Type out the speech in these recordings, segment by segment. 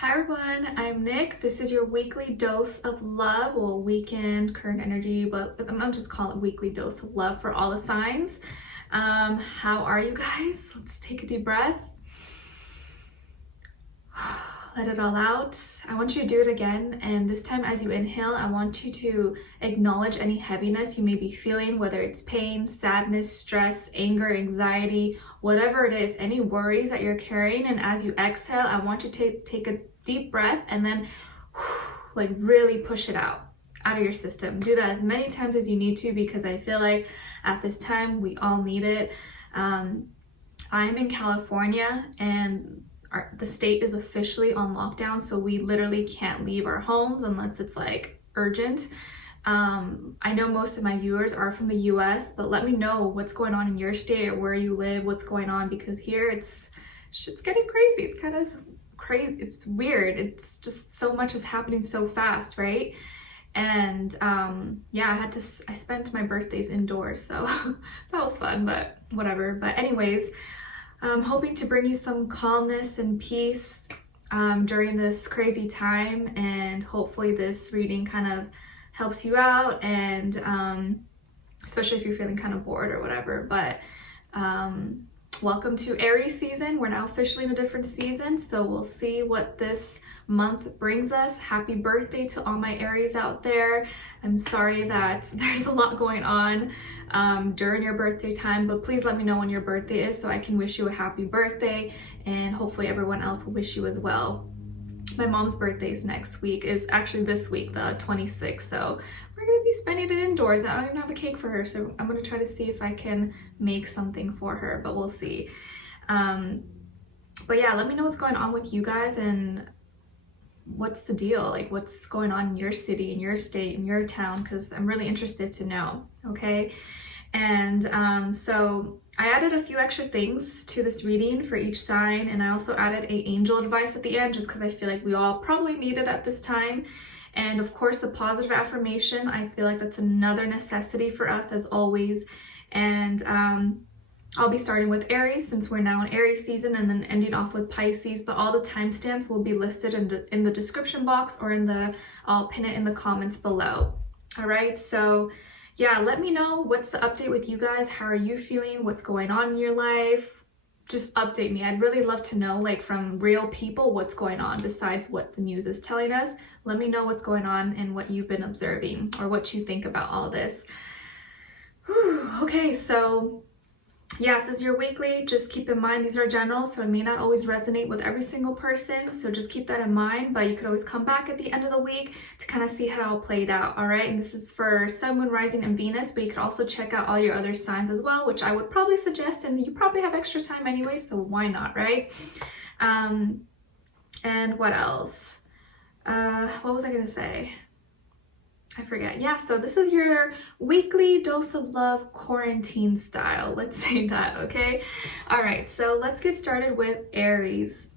Hi everyone, I'm Nick. This is your weekly dose of love, well, weekend current energy, but I'm just calling it weekly dose of love for all the signs. How are you guys? Let's take a deep breath. Let it all out. I want you to do it again, and this time as you inhale, I want you to acknowledge any heaviness you may be feeling, whether it's pain, sadness, stress, anger, anxiety, whatever it is, any worries that you're carrying. And as you exhale, I want you to take a deep breath and then like really push it out of your system. Do that as many times as you need to, because I feel like at this time we all need it. I'm in California, and the state is officially on lockdown, so we literally can't leave our homes unless it's like urgent. I know most of my viewers are from the US, but let me know what's going on in your state or where you live, what's going on, because here shit's getting crazy. It's kind of crazy. It's weird. It's just so much is happening so fast, right? And yeah, I spent my birthdays indoors, so that was fun, but whatever. But anyways, I'm hoping to bring you some calmness and peace during this crazy time, and hopefully this reading kind of helps you out, and especially if you're feeling kind of bored or whatever. But welcome to Aries season. We're now officially in a different season, so we'll see what this month brings us. Happy birthday to all my Aries out there. I'm sorry that there's a lot going on during your birthday time, but please let me know when your birthday is so I can wish you a happy birthday, and hopefully everyone else will wish you as well. My mom's birthday is next week, is actually this week, the 26th, so we're gonna be spending it indoors, and I don't even have a cake for her, so I'm gonna try to see if I can make something for her, but we'll see. But yeah, let me know what's going on with you guys, and what's the deal, like what's going on in your city, in your state, in your town, because I'm really interested to know. Okay, and so I added a few extra things to this reading for each sign, and I also added a angel advice at the end, just because I feel like we all probably need it at this time. And of course the positive affirmation, I feel like that's another necessity for us as always. And I'll be starting with Aries, since we're now in Aries season, and then ending off with Pisces, but all the timestamps will be listed in the description box, or I'll pin it in the comments below. All right, so yeah, let me know what's the update with you guys. How are you feeling? What's going on in your life? Just update me. I'd really love to know, like, from real people, what's going on besides what the news is telling us. Let me know what's going on and what you've been observing, or what you think about all this. Whew, okay, so yeah, this is your weekly. Just keep in mind these are general, so it may not always resonate with every single person, so just keep that in mind. But you could always come back at the end of the week to kind of see how it all played out. All right, and this is for Sun, Moon, Rising, and Venus, but you could also check out all your other signs as well, which I would probably suggest, and you probably have extra time anyway, so why not, right? And what else? What was I gonna say? I forget. Yeah, so this is your weekly dose of love, quarantine style. Let's say that, okay? All right, so let's get started with Aries.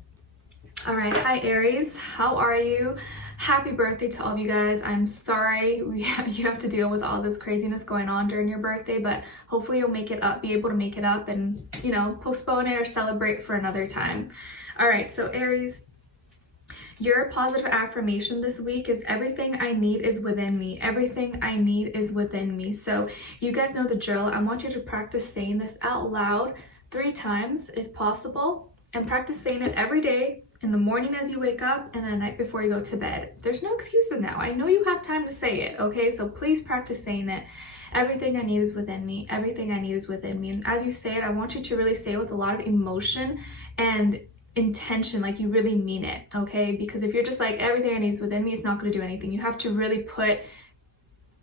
All right, hi Aries, how are you? Happy birthday to all of you guys. I'm sorry you have to deal with all this craziness going on during your birthday, but hopefully you'll make it up, be able to make it up, and, you know, postpone it or celebrate for another time. All right, so Aries, your positive affirmation this week is everything I need is within me. Everything I need is within me. So you guys know the drill. I want you to practice saying this out loud 3 times if possible, and practice saying it every day, in the morning as you wake up, and the night before you go to bed. There's no excuses now. I know you have time to say it, okay? So please practice saying it. Everything I need is within me. Everything I need is within me. And as you say it, I want you to really say it with a lot of emotion and intention, like you really mean it, okay? Because if you're just like, everything I need is within me, it's not going to do anything. You have to really put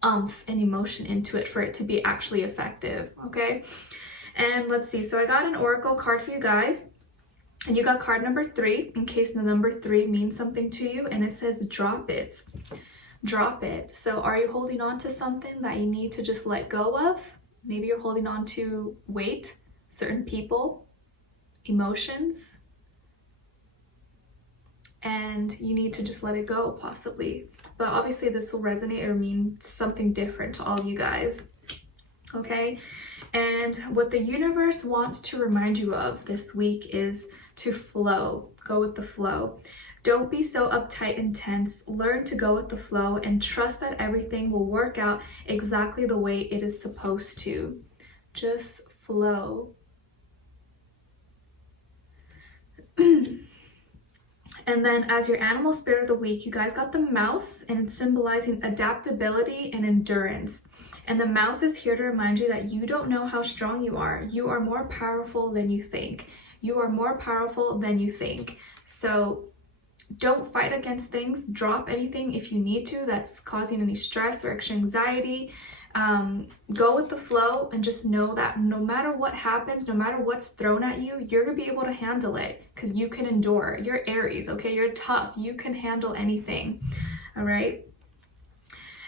and emotion into it for it to be actually effective, okay? And let's see, so I got an oracle card for you guys, and you got card number 3, in case the number 3 means something to you, and it says drop it. Drop it. So are you holding on to something that you need to just let go of? Maybe you're holding on to weight, certain people, emotions, and you need to just let it go, possibly. But obviously this will resonate or mean something different to all you guys, okay? And what the universe wants to remind you of this week is to flow. Go with the flow. Don't be so uptight and tense. Learn to go with the flow and trust that everything will work out exactly the way it is supposed to. Just flow. And then as your animal spirit of the week, you guys got the mouse, and it's symbolizing adaptability and endurance. And the mouse is here to remind you that you don't know how strong you are. You are more powerful than you think. You are more powerful than you think. So don't fight against things. Drop anything if you need to that's causing any stress or extra anxiety. Go with the flow and just know that no matter what happens, no matter what's thrown at you, you're gonna be able to handle it because you can endure. You're Aries, okay? You're tough. You can handle anything, all right?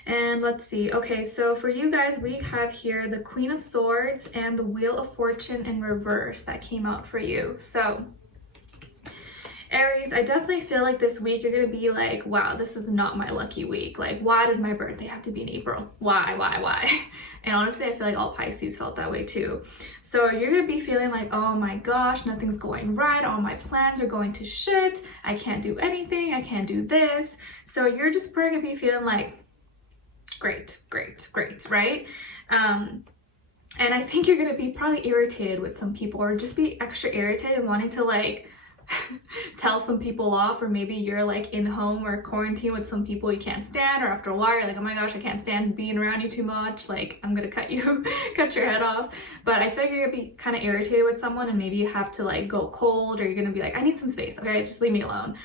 And let's see. Okay, so for you guys, we have here the Queen of Swords and the Wheel of Fortune in reverse that came out for you. So Aries, I definitely feel like this week you're going to be like, wow, this is not my lucky week. Like, why did my birthday have to be in April? Why? And honestly, I feel like all Pisces felt that way too. So you're going to be feeling like, oh my gosh, nothing's going right. All my plans are going to shit. I can't do anything. I can't do this. So you're just probably going to be feeling like, great, right? And I think you're going to be probably irritated with some people, or just be extra irritated and wanting to like tell some people off, or maybe you're like in home or quarantine with some people you can't stand, or after a while you're like, oh my gosh, I can't stand being around you too much, like I'm gonna cut your head off. But I figure you're gonna be kind of irritated with someone, and maybe you have to like go cold, or you're gonna be like, I need some space, okay, just leave me alone.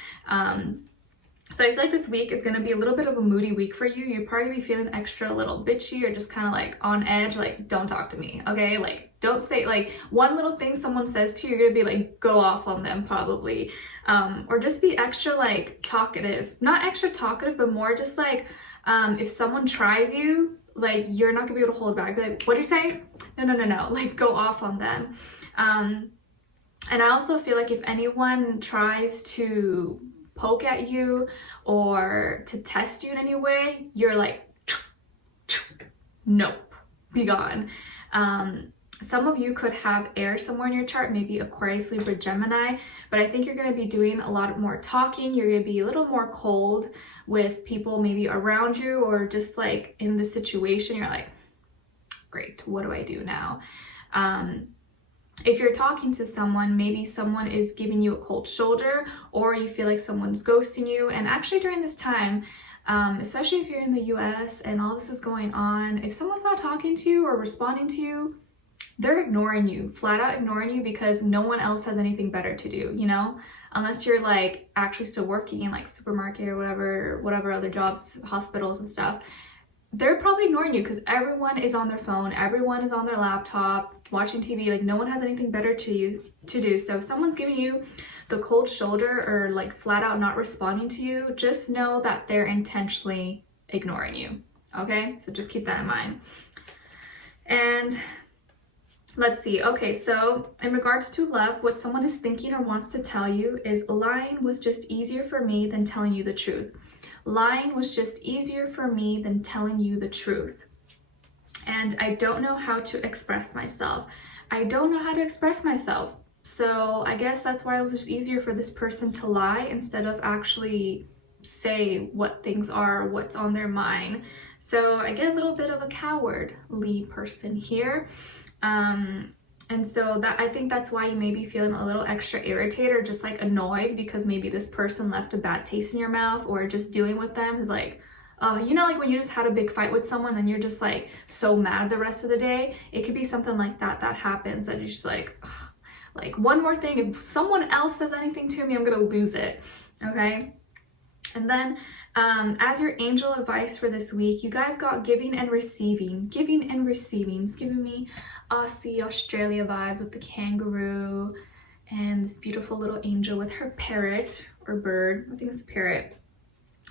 So I feel like this week is going to be a little bit of a moody week for you. You're probably going to be feeling extra a little bitchy, or just kind of like on edge, like don't talk to me, okay? Like don't say, like one little thing someone says to you, you're going to be like go off on them probably. Or just be extra like talkative. Not extra talkative, but more just like if someone tries you, like you're not going to be able to hold back. Be like, what do you say? No. Like go off on them. And I also feel like if anyone tries to poke at you or to test you in any way, you're like, nope, be gone. Some of you could have air somewhere in your chart, maybe Aquarius, Libra, Gemini, but I think you're going to be doing a lot more talking. You're going to be a little more cold with people maybe around you, or just like in the situation, you're like, great, what do I do now? If you're talking to someone, maybe someone is giving you a cold shoulder, or you feel like someone's ghosting you. And actually during this time, especially if you're in the US and all this is going on, if someone's not talking to you or responding to you, they're ignoring you, flat out ignoring you, because no one else has anything better to do, you know? Unless you're like actually still working in like supermarket or whatever other jobs, hospitals and stuff. They're probably ignoring you because everyone is on their phone, everyone is on their laptop, watching TV, like no one has anything better to do. So if someone's giving you the cold shoulder or like flat out not responding to you, just know that they're intentionally ignoring you, okay? So just keep that in mind. And let's see, okay, so in regards to love, what someone is thinking or wants to tell you is, lying was just easier for me than telling you the truth. Lying was just easier for me than telling you the truth. And I don't know how to express myself. I don't know how to express myself. So I guess that's why it was just easier for this person to lie instead of actually say what things are, what's on their mind. So I get a little bit of a cowardly person here. And so that, I think that's why you may be feeling a little extra irritated or just like annoyed, because maybe this person left a bad taste in your mouth, or just dealing with them is like, you know, like when you just had a big fight with someone and you're just like so mad the rest of the day. It could be something like that happens, that you're just like, ugh, like one more thing, if someone else says anything to me, I'm gonna lose it, okay? And then as your angel advice for this week, you guys got giving and receiving. Giving and receiving. It's giving me Aussie, Australia vibes with the kangaroo and this beautiful little angel with her parrot or bird. I think it's a parrot.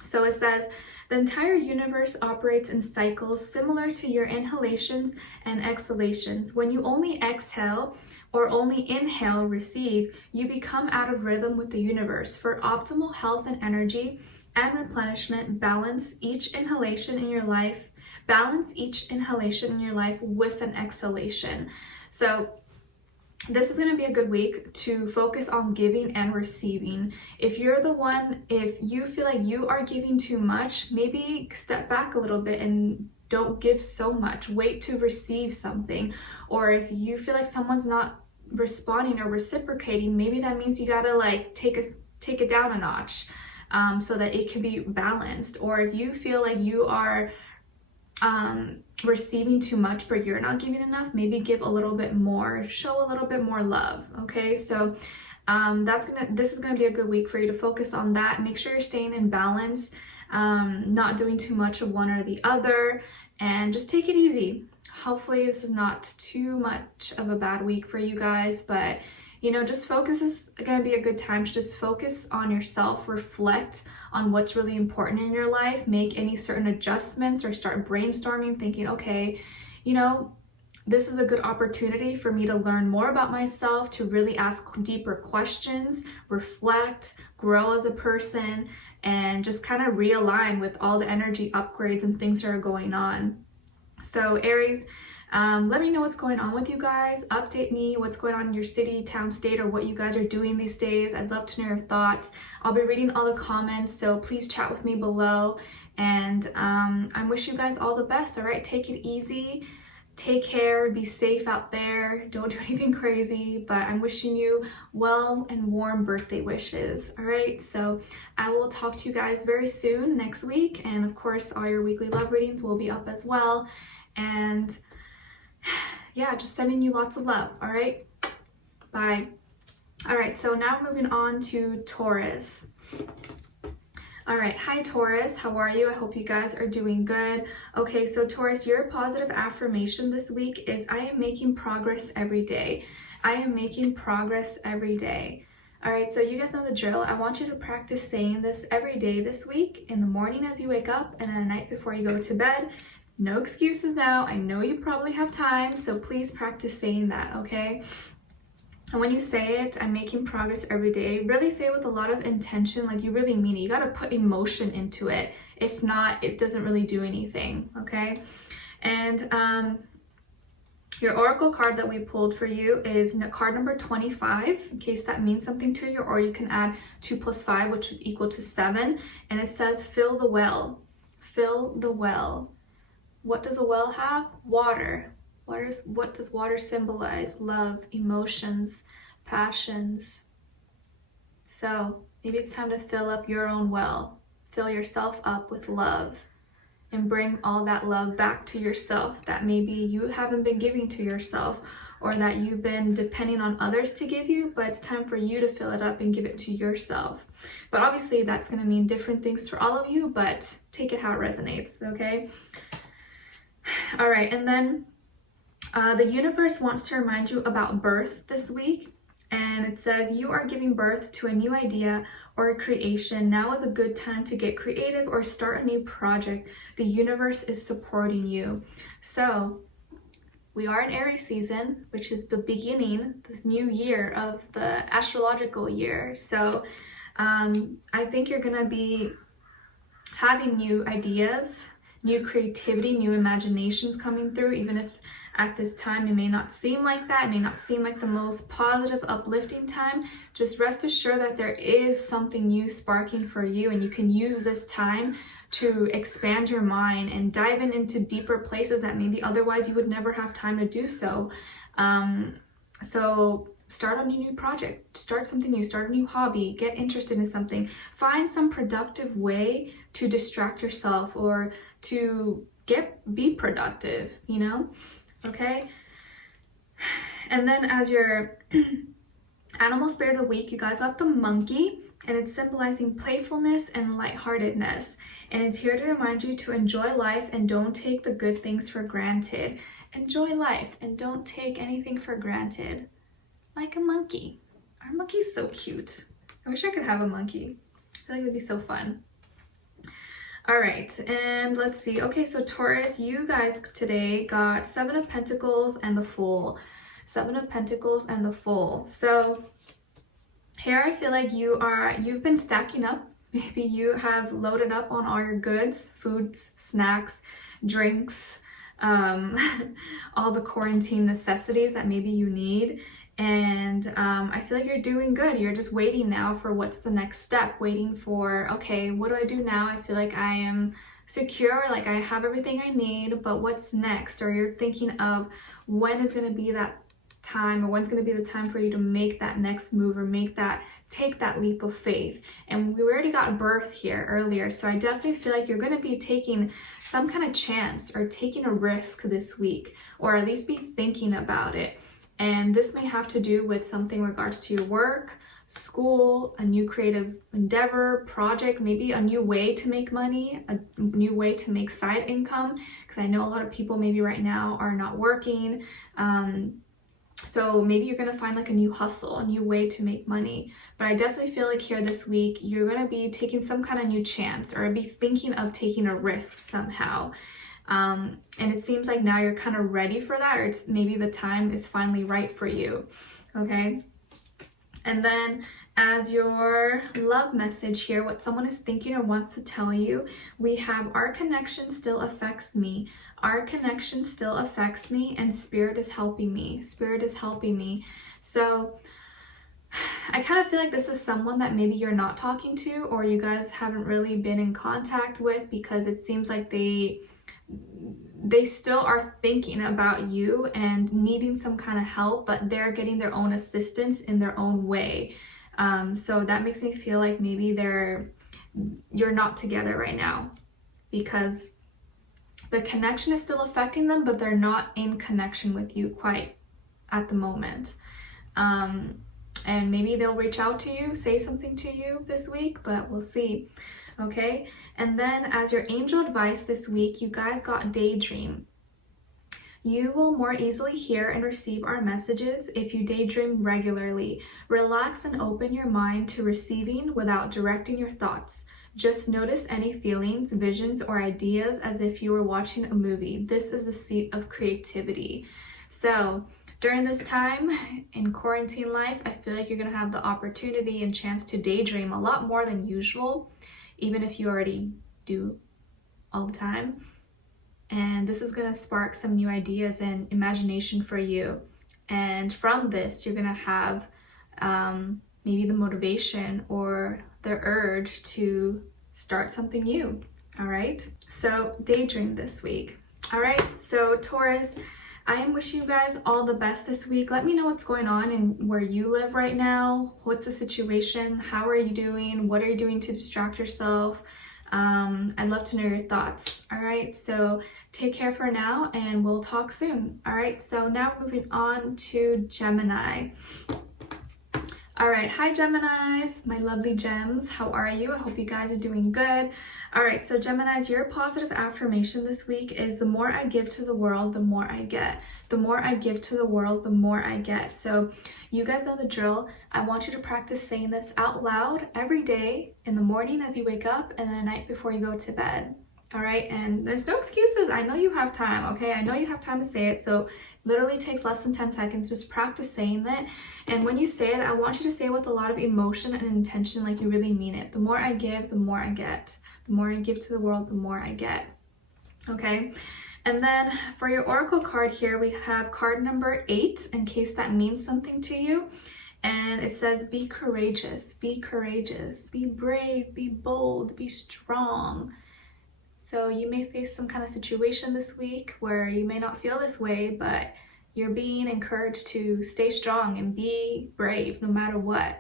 So it says, the entire universe operates in cycles similar to your inhalations and exhalations. When you only exhale or only inhale, receive, you become out of rhythm with the universe. For optimal health and energy and replenishment, balance each inhalation in your life with an exhalation. So this is going to be a good week to focus on giving and receiving. If you're the one, if you feel like you are giving too much, maybe step back a little bit and don't give so much. Wait to receive something. Or if you feel like someone's not responding or reciprocating, maybe that means you gotta like take it down a notch, so that it can be balanced. Or if you feel like you are receiving too much but you're not giving enough, maybe give a little bit more, show a little bit more love. Okay, so this is gonna be a good week for you to focus on that. Make sure you're staying in balance, not doing too much of one or the other, and just take it easy. Hopefully this is not too much of a bad week for you guys, but you know, just focus. This is going to be a good time to just focus on yourself, reflect on what's really important in your life, make any certain adjustments, or start brainstorming, thinking, okay, you know, this is a good opportunity for me to learn more about myself, to really ask deeper questions, reflect, grow as a person, and just kind of realign with all the energy upgrades and things that are going on. So Aries, let me know what's going on with you guys. Update me what's going on in your city, town, state, or what you guys are doing these days. I'd love to know your thoughts. I'll be reading all the comments, so please chat with me below. And I wish you guys all the best, all right? Take it easy. Take care. Be safe out there. Don't do anything crazy, but I'm wishing you well and warm birthday wishes, all right? So I will talk to you guys very soon next week. And of course, all your weekly love readings will be up as well. And yeah, just sending you lots of love, all right? Bye. All right, so now moving on to Taurus. All right, hi Taurus, how are you? I hope you guys are doing good. Okay, so Taurus, your positive affirmation this week is I am making progress every day. I am making progress every day. All right, so you guys know the drill. I want you to practice saying this every day this week, in the morning as you wake up and at night before you go to bed. No excuses now. I know you probably have time, so please practice saying that, okay? And when you say it, I'm making progress every day, really say it with a lot of intention, like you really mean it. You got to put emotion into it. If not, it doesn't really do anything, okay? And your oracle card that we pulled for you is card number 25, in case that means something to you, or you can add 2 + 5, which would equal to 7. And it says, fill the well. Fill the well. What does a well have? Water. What does water symbolize? Love, emotions, passions. So maybe it's time to fill up your own well. Fill yourself up with love and bring all that love back to yourself that maybe you haven't been giving to yourself, or that you've been depending on others to give you, but it's time for you to fill it up and give it to yourself. But obviously that's going to mean different things for all of you, but take it how it resonates, okay? All right, and then the universe wants to remind you about birth this week. And it says, you are giving birth to a new idea or a creation. Now is a good time to get creative or start a new project. The universe is supporting you. So we are in Aries season, which is the beginning, this new year of the astrological year. So I think you're going to be having new ideas, new creativity, new imaginations coming through, even if at this time it may not seem like that. It may not seem like the most positive, uplifting time. Just rest assured that there is something new sparking for you, and you can use this time to expand your mind and dive into deeper places that maybe otherwise you would never have time to do so. So start on a new project, start something new, start a new hobby, get interested in something, find some productive way to distract yourself or to be productive, you know? Okay. And then as your animal spirit of the week, you guys got the monkey, and it's symbolizing playfulness and lightheartedness. And it's here to remind you to enjoy life and don't take the good things for granted. Enjoy life and don't take anything for granted. Like a monkey. Our monkey's so cute. I wish I could have a monkey. I feel like it'd be so fun. All right, and let's see. Okay, so Taurus, you guys today got 7 of Pentacles and the Fool. 7 of Pentacles and the Fool. So here I feel like you've been stacking up. Maybe you have loaded up on all your goods, foods, snacks, drinks, all the quarantine necessities that maybe you need. And I feel like you're doing good. You're just waiting now for what's the next step, waiting for, okay, what do I do now? I feel like I am secure, like I have everything I need, but what's next? Or you're thinking of when is going to be that time, or when's going to be the time for you to make that next move, or take that leap of faith. And we already got birth here earlier, so I definitely feel like you're going to be taking some kind of chance or taking a risk this week, or at least be thinking about it. And this may have to do with something in regards to your work, school, a new creative endeavor, project, maybe a new way to make money, a new way to make side income, because I know a lot of people maybe right now are not working. So maybe you're going to find like a new hustle, a new way to make money. But I definitely feel like here this week, you're going to be taking some kind of new chance, or be thinking of taking a risk somehow. And it seems like now you're kind of ready for that, or it's maybe the time is finally right for you. Okay. And then as your love message here, what someone is thinking or wants to tell you, we have our connection still affects me. Our connection still affects me, and spirit is helping me. Spirit is helping me. So I kind of feel like this is someone that maybe you're not talking to, or you guys haven't really been in contact with, because it seems like they still are thinking about you and needing some kind of help, but they're getting their own assistance in their own way. So that makes me feel like maybe you're not together right now, because the connection is still affecting them, but they're not in connection with you quite at the moment. And maybe they'll reach out to you, say something to you this week, but we'll see. Okay, and then as your angel advice this week, you guys got daydream. You will more easily hear and receive our messages if you daydream regularly. Relax and open your mind to receiving without directing your thoughts. Just notice any feelings, visions, or ideas as if you were watching a movie. This is the seat of creativity. So during this time in quarantine life, I feel like you're going to have the opportunity and chance to daydream a lot more than usual, even if you already do all the time. And this is going to spark some new ideas and imagination for you. And from this, you're going to have maybe the motivation or the urge to start something new. All right, so daydream this week. All right, so Taurus, I am wishing you guys all the best this week. Let me know what's going on and where you live right now. What's the situation? How are you doing? What are you doing to distract yourself? I'd love to know your thoughts. All right, so take care for now, and we'll talk soon. All right, so now we're moving on to Gemini. All right, hi Geminis, my lovely gems. How are you? I hope you guys are doing good. All right, so Geminis, your positive affirmation this week is the more I give to the world, the more I get. The more I give to the world, the more I get. So you guys know the drill. I want you to practice saying this out loud every day, in the morning as you wake up, and then at night before you go to bed. All right, and there's no excuses. I know you have time, okay? I know you have time to say it, so literally takes less than 10 seconds. Just practice saying that. And when you say it, I want you to say it with a lot of emotion and intention, like you really mean it. The more I give, the more I get. The more I give to the world, the more I get. Okay? And then for your oracle card here, we have card number 8, in case that means something to you. And it says, be courageous, be brave, be bold, be strong. So you may face some kind of situation this week where you may not feel this way, but you're being encouraged to stay strong and be brave no matter what,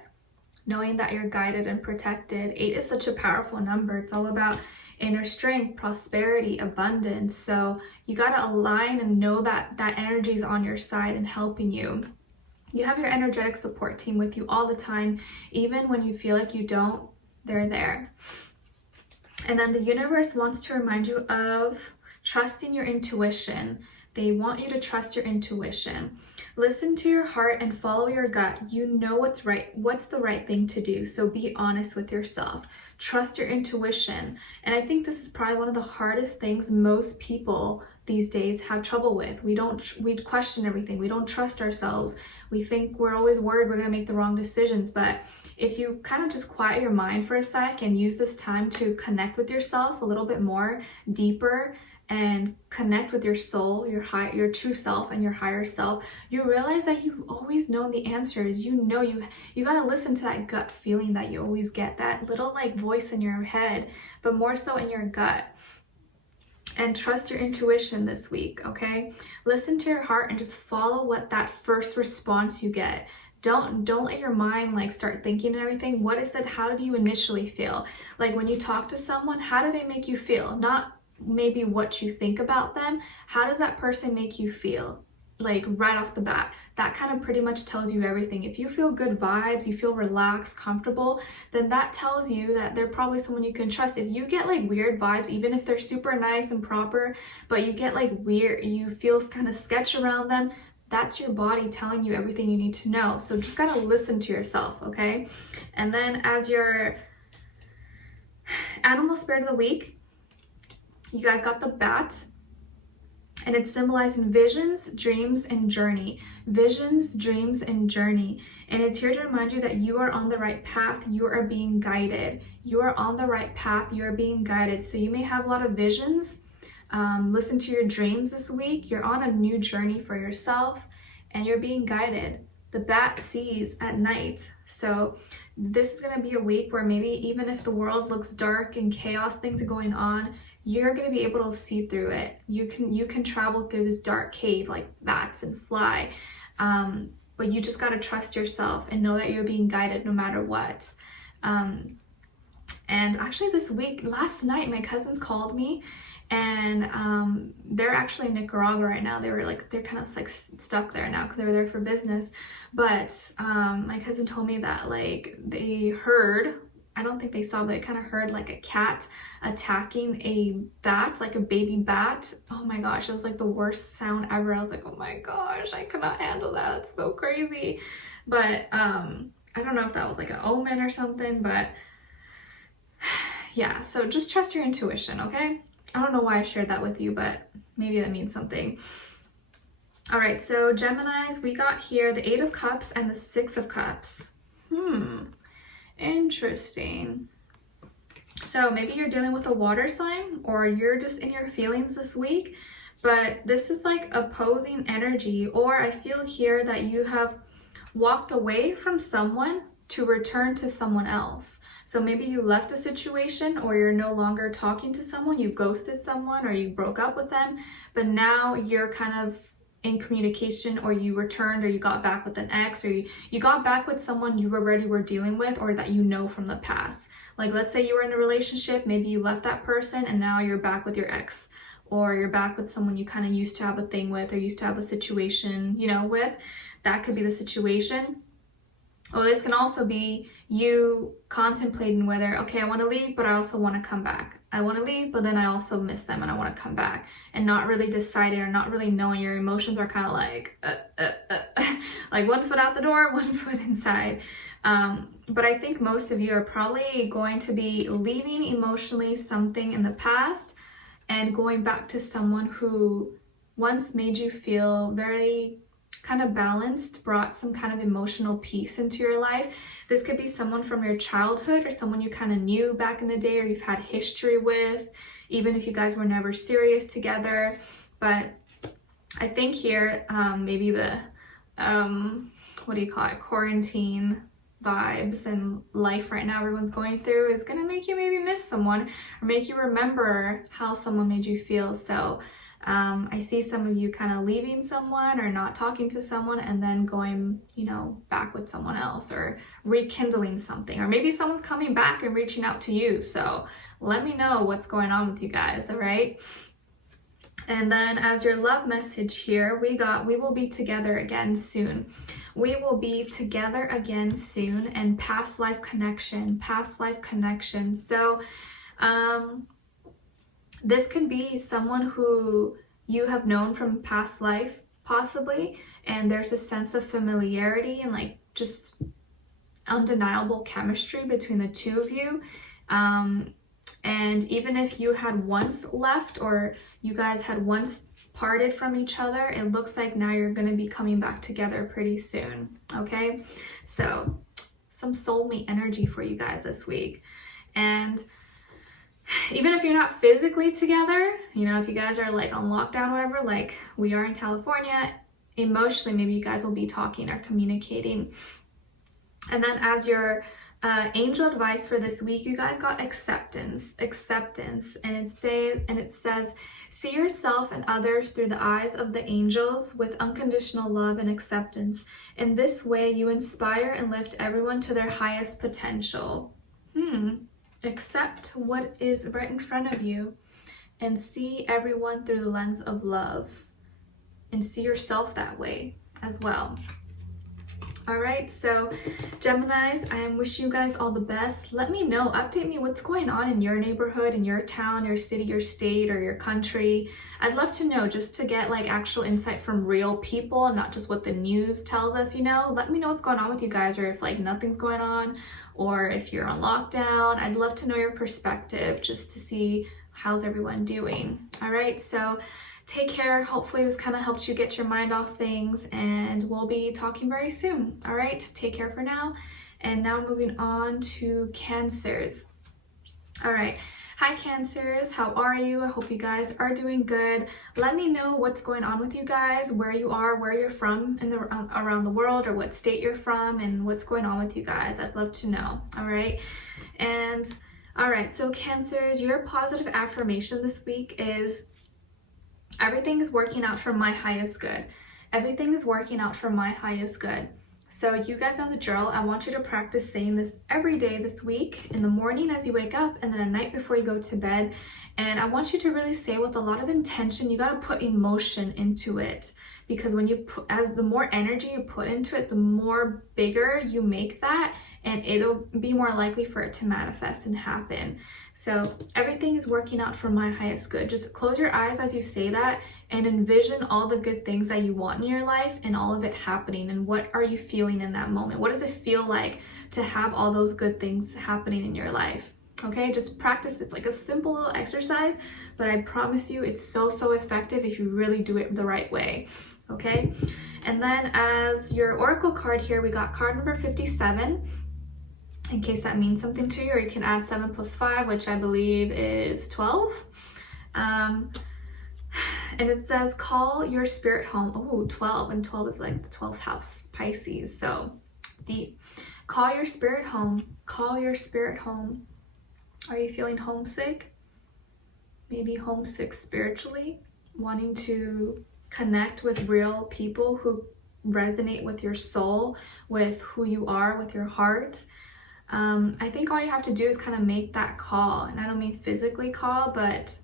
knowing that you're guided and protected. 8 is such a powerful number. It's all about inner strength, prosperity, abundance. So you got to align and know that that energy is on your side and helping you. You have your energetic support team with you all the time. Even when you feel like you don't, they're there. And then the universe wants to remind you of trusting your intuition. They want you to trust your intuition. Listen to your heart and follow your gut. You know what's right, what's the right thing to do. So be honest with yourself. Trust your intuition. And I think this is probably one of the hardest things most people these days have trouble with. We question everything. We don't trust ourselves. We think we're always worried we're going to make the wrong decisions. But if you kind of just quiet your mind for a sec and use this time to connect with yourself a little bit more deeper, and connect with your soul, your true self and your higher self, you realize that you've always known the answers. You know, you gotta listen to that gut feeling that you always get, that little like voice in your head, but more so in your gut. And trust your intuition this week, okay? Listen to your heart and just follow what that first response you get. Don't let your mind like start thinking and everything. What is it? How do you initially feel? Like when you talk to someone, how do they make you feel? Not maybe what you think about them. How does that person make you feel? Like right off the bat, that kind of pretty much tells you everything. If you feel good vibes, you feel relaxed, comfortable, then that tells you that they're probably someone you can trust. If you get like weird vibes, even if they're super nice and proper, but you get like weird, you feel kind of sketch around them, that's your body telling you everything you need to know. So just gotta listen to yourself, okay? And then as your animal spirit of the week, you guys got the bat. And it's symbolizing visions, dreams, and journey. Visions, dreams, and journey. And it's here to remind you that you are on the right path. You are being guided. You are on the right path. You are being guided. So you may have a lot of visions. Listen to your dreams this week. You're on a new journey for yourself and you're being guided. The bat sees at night. So this is going to be a week where maybe even if the world looks dark and chaos, things are going on, you're going to be able to see through it. You can travel through this dark cave like bats and fly. But you just got to trust yourself and know that you're being guided no matter what. And actually this week, last night, my cousins called me and they're actually in Nicaragua right now. They're kind of like stuck there now because they were there for business. But my cousin told me that like they heard, I don't think they saw, but they kind of heard like a cat attacking a bat, like a baby bat. Oh my gosh, it was like the worst sound ever. I was like, oh my gosh, I cannot handle that. It's so crazy. But I don't know if that was like an omen or something, but yeah, so just trust your intuition, okay? I don't know why I shared that with you, but maybe that means something. All right, so Geminis, we got here the 8 of Cups and the 6 of Cups. Interesting. So maybe you're dealing with a water sign or you're just in your feelings this week, but this is like opposing energy, or I feel here that you have walked away from someone to return to someone else. So maybe you left a situation or you're no longer talking to someone, you ghosted someone or you broke up with them, but now you're kind of in communication, or you returned, or you got back with an ex, or you got back with someone you already were dealing with or that you know from the past. Like let's say you were in a relationship, maybe you left that person and now you're back with your ex, or you're back with someone you kind of used to have a thing with or used to have a situation, you know, with. That could be the situation. Or this can also be you contemplating whether, okay, I want to leave, but I also want to come back. I want to leave, but then I also miss them and I want to come back, and not really deciding or not really knowing. Your emotions are kind of like, like one foot out the door, one foot inside. But I think most of you are probably going to be leaving emotionally something in the past and going back to someone who once made you feel very kind of balanced, brought some kind of emotional peace into your life. This could be someone from your childhood or someone you kind of knew back in the day or you've had history with, even if you guys were never serious together. But I think here, maybe the, what do you call it, quarantine vibes and life right now everyone's going through is going to make you maybe miss someone or make you remember how someone made you feel. So I see some of you kind of leaving someone or not talking to someone and then going, you know, back with someone else or rekindling something, or maybe someone's coming back and reaching out to you. So let me know what's going on with you guys. All right. And then as your love message here, we will be together again soon. We will be together again soon, and past life connection. So, this could be someone who you have known from past life, possibly, and there's a sense of familiarity and like just undeniable chemistry between the two of you. And even if you had once left or you guys had once parted from each other, it looks like now you're going to be coming back together pretty soon. Okay, so some soulmate energy for you guys this week. And even if you're not physically together, you know, if you guys are like on lockdown or whatever, like we are in California, emotionally, maybe you guys will be talking or communicating. And then as your angel advice for this week, you guys got acceptance, and it says, see yourself and others through the eyes of the angels with unconditional love and acceptance. In this way, you inspire and lift everyone to their highest potential. Accept what is right in front of you and see everyone through the lens of love, and see yourself that way as well. All right, so Geminis, I wish you guys all the best. Let me know, update me what's going on in your neighborhood, in your town, your city, your state, or your country. I'd love to know, just to get like actual insight from real people, not just what the news tells us, you know. Let me know what's going on with you guys, or if like nothing's going on, or if you're on lockdown. I'd love to know your perspective, just to see how's everyone doing. All right, so take care. Hopefully this kind of helps you get your mind off things, and we'll be talking very soon. All right, take care for now. And now moving on to Cancers. All right, hi Cancers, how are you? I hope you guys are doing good. Let me know what's going on with you guys, where you are, where you're from in the around the world, or what state you're from, and what's going on with you guys. I'd love to know. All right, and all right, so Cancers, your positive affirmation this week is, everything is working out for my highest good. Everything is working out for my highest good. So you guys know the drill. I want you to practice saying this every day this week, in the morning as you wake up, and then at night before you go to bed. And I want you to really say with a lot of intention. You got to put emotion into it, because when you put, as the more energy you put into it, the more bigger you make that, and it'll be more likely for it to manifest and happen. So everything is working out for my highest good. Just close your eyes as you say that and envision all the good things that you want in your life and all of it happening. And what are you feeling in that moment? What does it feel like to have all those good things happening in your life? Okay, just practice. It's like a simple little exercise, but I promise you it's so effective if you really do it the right way. Okay, and then as your oracle card here, we got card number 57. In case that means something to you, or you can add 7 plus 5, which I believe is 12. And it says, call your spirit home. Oh, 12, and 12 is like the 12th house, Pisces, so deep. Call your spirit home. Call your spirit home. Are you feeling homesick? Maybe homesick spiritually, wanting to connect with real people who resonate with your soul, with who you are, with your heart. I think all you have to do is kind of make that call, and I don't mean physically call, but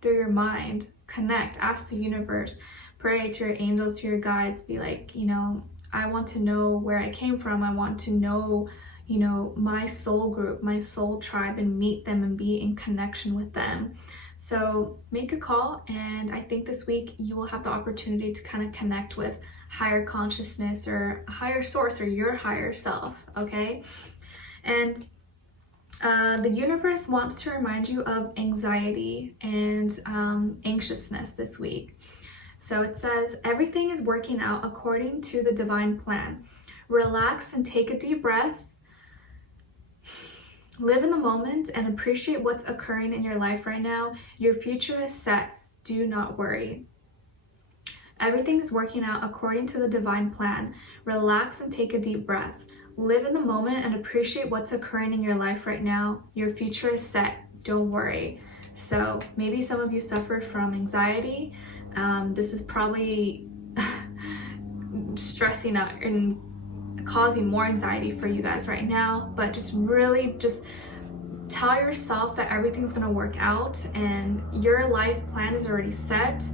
through your mind, connect, ask the universe, pray to your angels, to your guides, be like, you know, I want to know where I came from. I want to know, you know, my soul group, my soul tribe, and meet them and be in connection with them. So make a call, and I think this week you will have the opportunity to kind of connect with higher consciousness or a higher source or your higher self, okay? And the universe wants to remind you of anxiety and anxiousness this week. So it says, everything is working out according to the divine plan. Relax and take a deep breath. Live in the moment and appreciate what's occurring in your life right now. Your future is set. Do not worry. Everything is working out according to the divine plan. Relax and take a deep breath. Live in the moment and appreciate what's occurring in your life right now. Your future is set. Don't worry. So maybe some of you suffer from anxiety. This is probably stressing out and causing more anxiety for you guys right now, but just really just tell yourself that everything's going to work out, and your life plan is already set,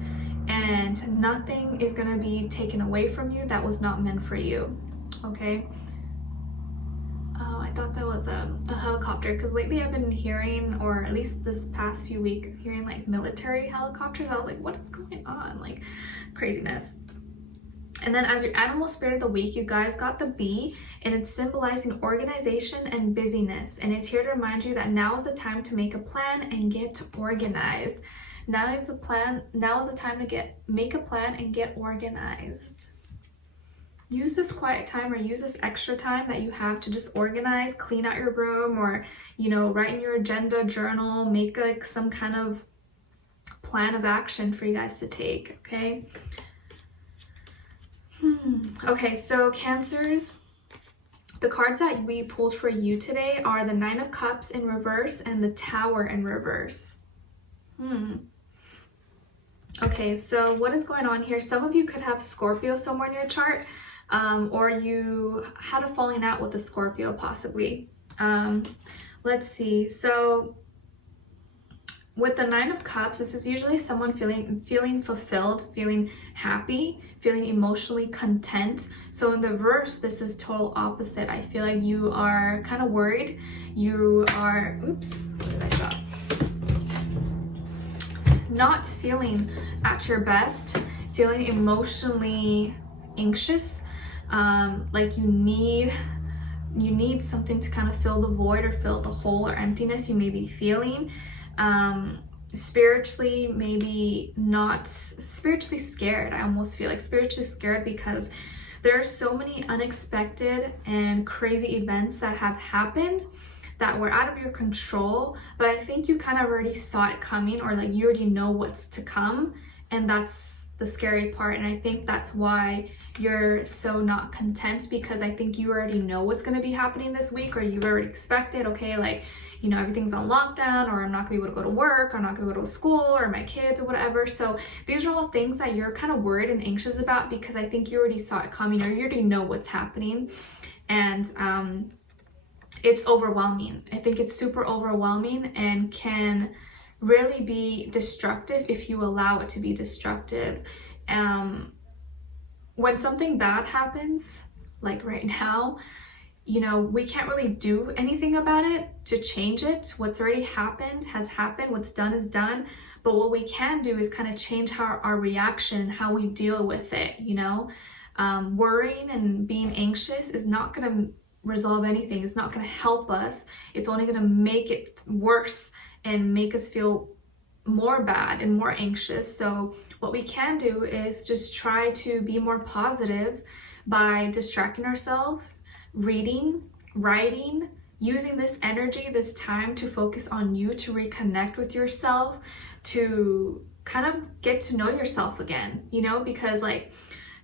and nothing is going to be taken away from you that was not meant for you. Okay. Oh, I thought that was a helicopter, because lately I've been hearing, or at least this past few weeks, hearing like military helicopters. I was like, what is going on? Like craziness. And then as your animal spirit of the week, you guys got the bee, and it's symbolizing organization and busyness. And it's here to remind you that now is the time to make a plan and get organized. Now is the time to make a plan and get organized. use this quiet time or use this extra time that you have to just organize, clean out your room, or, you know, write in your agenda, journal, make like some kind of plan of action for you guys to take, okay? Okay, so Cancers, the cards that we pulled for you today are the Nine of Cups in reverse and the Tower in reverse. Okay, so what is going on here? Some of you could have Scorpio somewhere in your chart, or you had a falling out with a Scorpio possibly. Let's see. So with the Nine of Cups, this is usually someone feeling fulfilled, feeling happy, feeling emotionally content. So in the reverse, this is total opposite. I feel like you are kind of worried. You are, oops, what did I drop? Not feeling at your best, feeling emotionally anxious, like you need something to kind of fill the void or fill the hole or emptiness you may be feeling. Spiritually, maybe not spiritually scared. I almost feel like spiritually scared because there are so many unexpected and crazy events that have happened that were out of your control, but I think you kind of already saw it coming, or like you already know what's to come, and that's the scary part. And I think that's why you're so not content, because I think you already know what's going to be happening this week, or you've already expected, okay, like, you know, everything's on lockdown, or I'm not gonna be able to go to work, or I'm not gonna go to school, or my kids, or whatever. So these are all things that you're kind of worried and anxious about because I think you already saw it coming, or you already know what's happening. And it's overwhelming. I think it's super overwhelming and can really be destructive if you allow it to be destructive. When something bad happens, like right now, you know, we can't really do anything about it to change it. What's already happened has happened. What's done is done. But what we can do is kind of change our reaction, how we deal with it, you know? Worrying and being anxious is not going to resolve anything. It's not going to help us. It's only going to make it worse and make us feel more bad and more anxious. So what we can do is just try to be more positive by distracting ourselves, reading, writing, using this energy, this time to focus on you, to reconnect with yourself, to kind of get to know yourself again, you know, because like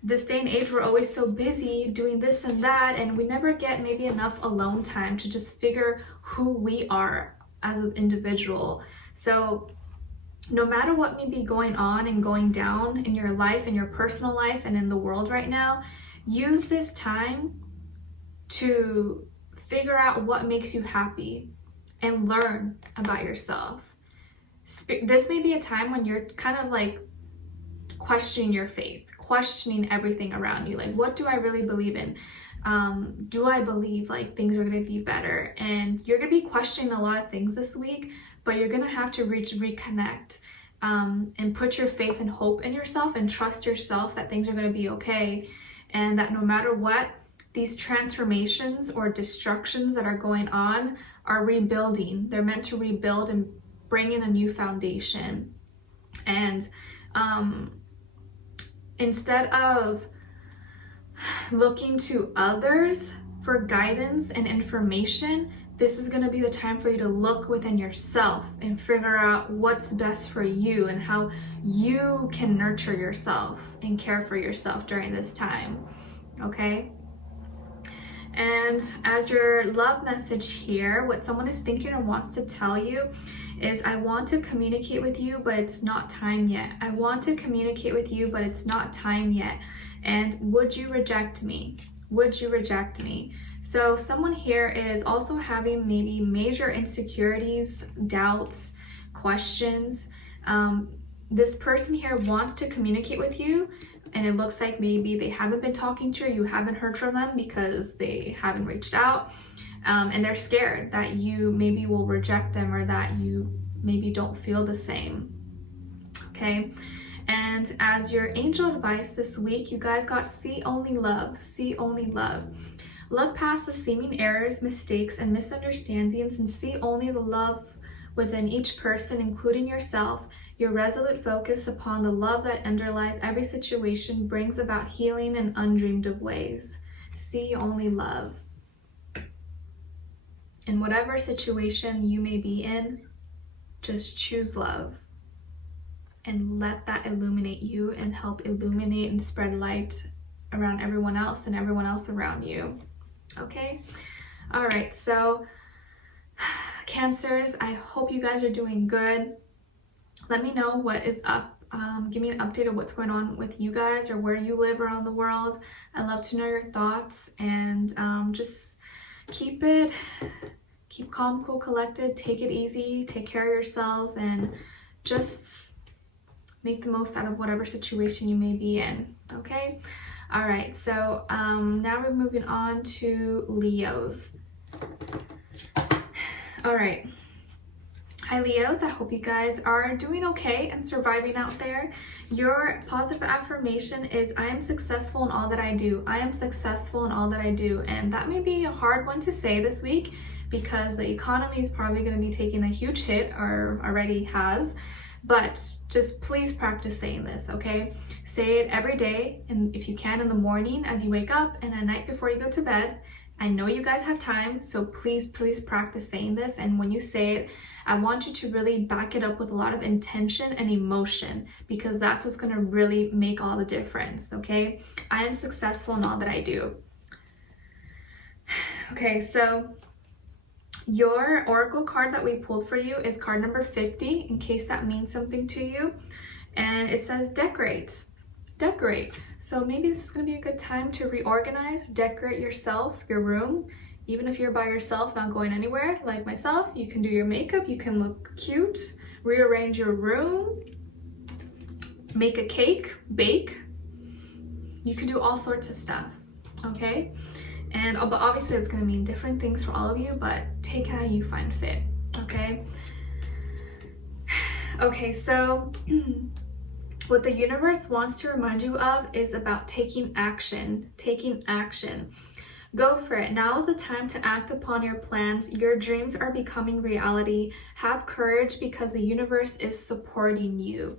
this day and age, we're always so busy doing this and that, and we never get maybe enough alone time to just figure who we are as an individual. So no matter what may be going on and going down in your life, in your personal life, and in the world right now, use this time to figure out what makes you happy and learn about yourself. This may be a time when you're kind of like questioning your faith, questioning everything around you. Like, what do I really believe in? Do I believe like things are going to be better? And you're going to be questioning a lot of things this week, but you're going to have to reconnect and put your faith and hope in yourself and trust yourself that things are going to be okay, and that no matter what, these transformations or destructions that are going on are rebuilding. They're meant to rebuild and bring in a new foundation. And instead of looking to others for guidance and information, this is going to be the time for you to look within yourself and figure out what's best for you and how you can nurture yourself and care for yourself during this time, okay? And as your love message here, what someone is thinking and wants to tell you is, I want to communicate with you, but it's not time yet. I want to communicate with you, but it's not time yet. And would you reject me? Would you reject me? So someone here is also having maybe major insecurities, doubts, questions. This person here wants to communicate with you, and it looks like maybe they haven't been talking to you, you haven't heard from them because they haven't reached out, and they're scared that you maybe will reject them or that you maybe don't feel the same, okay? And as your angel advice this week, you guys got see only love, see only love. Look past the seeming errors, mistakes, and misunderstandings and see only the love within each person, including yourself. Your resolute focus upon the love that underlies every situation brings about healing in undreamed of ways. See only love. In whatever situation you may be in, just choose love and let that illuminate you and help illuminate and spread light around everyone else and everyone else around you. Okay? All right, so Cancers, I hope you guys are doing good. Let me know what is up. Give me an update of what's going on with you guys or where you live around the world. I love to know your thoughts, and just keep calm, cool, collected, take it easy, take care of yourselves, and just make the most out of whatever situation you may be in, okay? All right, so now we're moving on to Leos. All right. Hi Leos, I hope you guys are doing okay and surviving out there. Your positive affirmation is, I am successful in all that I do. I am successful in all that I do. And that may be a hard one to say this week because the economy is probably going to be taking a huge hit, or already has. But just please practice saying this, okay? Say it every day, and if you can, in the morning as you wake up and at night before you go to bed. I know you guys have time, so please practice saying this. And when you say it, I want you to really back it up with a lot of intention and emotion, because that's what's going to really make all the difference, okay? I am successful in all that I do. Okay, so your oracle card that we pulled for you is card number 50, in case that means something to you. And it says decorate. So maybe this is going to be a good time to reorganize, decorate yourself, your room. Even if you're by yourself, not going anywhere, like myself, you can do your makeup, you can look cute, rearrange your room, make a cake, bake. You can do all sorts of stuff, okay? And but obviously it's going to mean different things for all of you, but take it how you find fit, okay? Okay, so what the universe wants to remind you of is about taking action. Go for it. Now is the time to act upon your plans. Your dreams are becoming reality. Have courage because the universe is supporting you.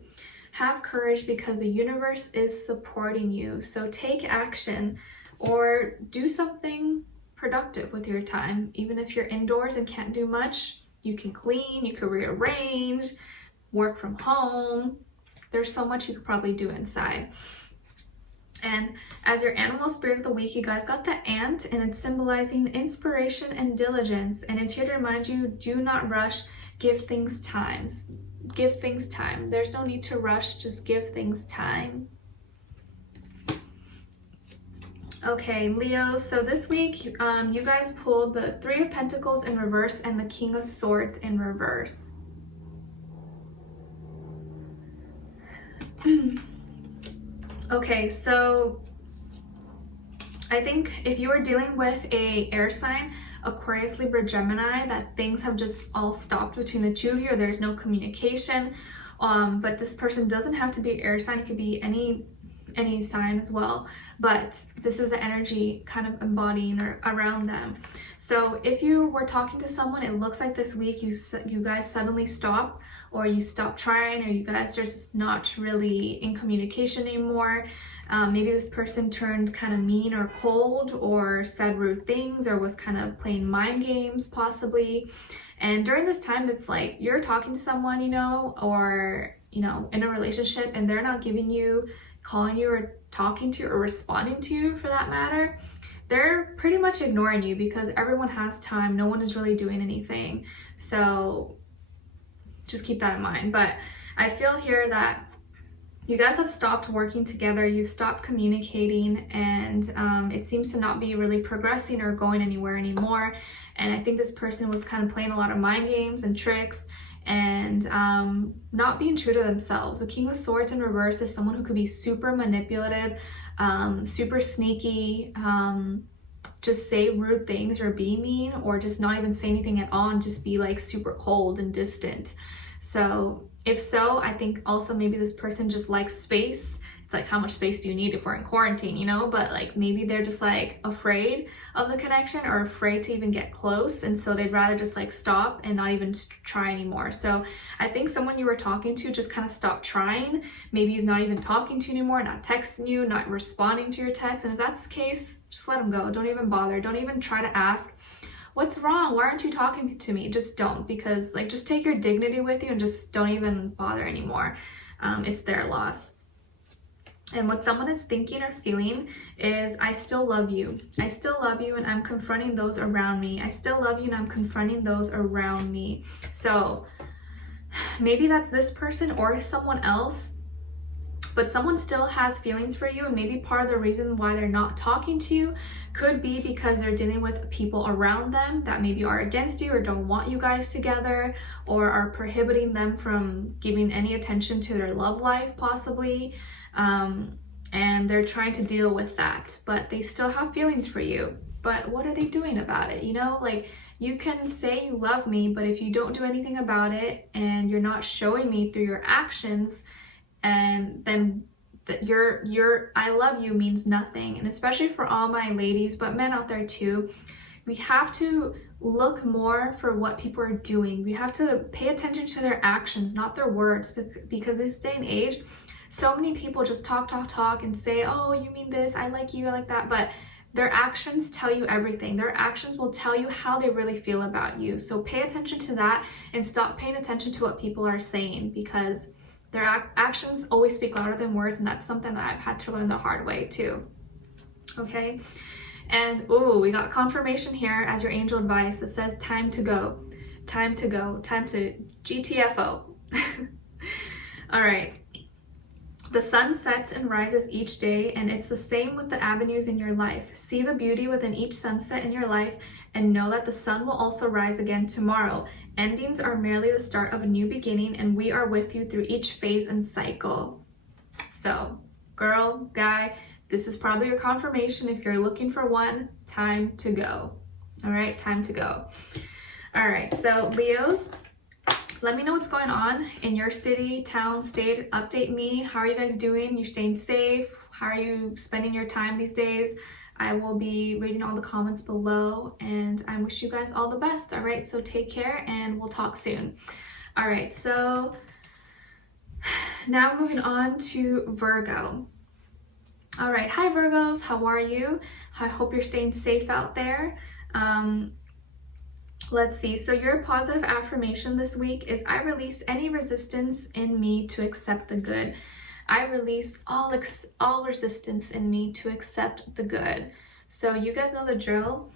Have courage because the universe is supporting you. So take action or do something productive with your time. Even if you're indoors and can't do much, you can clean, you can rearrange, work from home. There's so much you could probably do inside. And as your animal spirit of the week, you guys got the ant, and it's symbolizing inspiration and diligence. And it's here to remind you, do not rush, give things time. Give things time. There's no need to rush, just give things time. Okay, Leo, so this week, you guys pulled the Three of Pentacles in reverse and the King of Swords in reverse. Okay, so I think if you are dealing with a air sign, Aquarius, Libra, Gemini, that things have just all stopped between the two of you, or there's no communication. But this person doesn't have to be an air sign, it could be any sign as well, but this is the energy kind of embodying or around them. So if you were talking to someone, it looks like this week you guys suddenly stop, or you stop trying, or you guys are just not really in communication anymore. Maybe this person turned kind of mean or cold, or said rude things, or was kind of playing mind games possibly. And during this time, if like you're talking to someone, you know, or you know, in a relationship, and they're not giving you, calling you, or talking to you, or responding to you for that matter, they're pretty much ignoring you because everyone has time. No one is really doing anything. So just keep that in mind. But I feel here that you guys have stopped working together, you've stopped communicating, and it seems to not be really progressing or going anywhere anymore. And I think this person was kind of playing a lot of mind games and tricks, and not being true to themselves. The King of Swords in reverse is someone who could be super manipulative, super sneaky, just say rude things or be mean, or just not even say anything at all and just be like super cold and distant. So if so, I think also maybe this person just likes space it's like, how much space do you need if we're in quarantine, you know? But like maybe they're just like afraid of the connection or afraid to even get close, and so they'd rather just like stop and not even try anymore. So I think someone you were talking to just kind of stopped trying. Maybe he's not even talking to you anymore, not texting you, not responding to your texts. And if that's the case, just let him go. Don't even bother. Don't even try to ask, what's wrong? Why aren't you talking to me? Just don't, because like, just take your dignity with you and just don't even bother anymore. It's their loss. And what someone is thinking or feeling is, I still love you. I still love you, and I'm confronting those around me. I still love you, and I'm confronting those around me. So maybe that's this person or someone else, but someone still has feelings for you, and maybe part of the reason why they're not talking to you could be because they're dealing with people around them that maybe are against you or don't want you guys together, or are prohibiting them from giving any attention to their love life possibly. And they're trying to deal with that, but they still have feelings for you. But what are they doing about it? You know, like, you can say you love me, but if you don't do anything about it and you're not showing me through your actions, and then your I love you means nothing. And especially for all my ladies, but men out there too, we have to look more for what people are doing. We have to pay attention to their actions, not their words, because this day and age, so many people just talk and say, oh, you mean this, I like you, I like that, but their actions tell you everything. Their actions will tell you how they really feel about you. So pay attention to that and stop paying attention to what people are saying, because their actions always speak louder than words, and that's something that I've had to learn the hard way too. Okay, and oh, we got confirmation here as your angel advice. It says time to go, time to go, time to GTFO. All right. The sun sets and rises each day, and it's the same with the avenues in your life. See the beauty within each sunset in your life, and know that the sun will also rise again tomorrow. Endings are merely the start of a new beginning, and we are with you through each phase and cycle. So, girl, guy, this is probably your confirmation. If you're looking for one, time to go. All right, time to go. All right, so Leos, let me know what's going on in your city, town, state. Update me. How are you guys doing? You staying safe? How are you spending your time these days? I will be reading all the comments below, and I wish you guys all the best. All right, so take care, and we'll talk soon. All right, so now moving on to Virgo. All right, hi Virgos, how are you? I hope you're staying safe out there. Let's see, so your positive affirmation this week is, I release any resistance in me to accept the good. I release all resistance in me to accept the good. So you guys know the drill.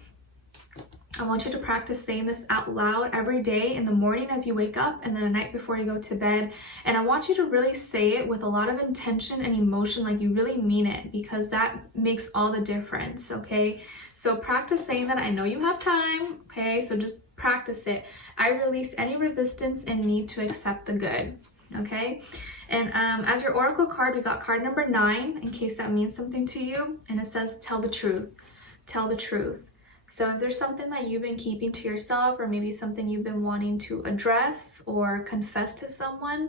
I want you to practice saying this out loud every day, in the morning as you wake up, and then at night before you go to bed. And I want you to really say it with a lot of intention and emotion, like you really mean it, because that makes all the difference, okay? So practice saying that. I know you have time, okay? So just practice it. I release any resistance in me to accept the good, okay? And as your oracle card, we got card number 9, in case that means something to you. And it says, tell the truth. Tell the truth. So if there's something that you've been keeping to yourself, or maybe something you've been wanting to address or confess to someone,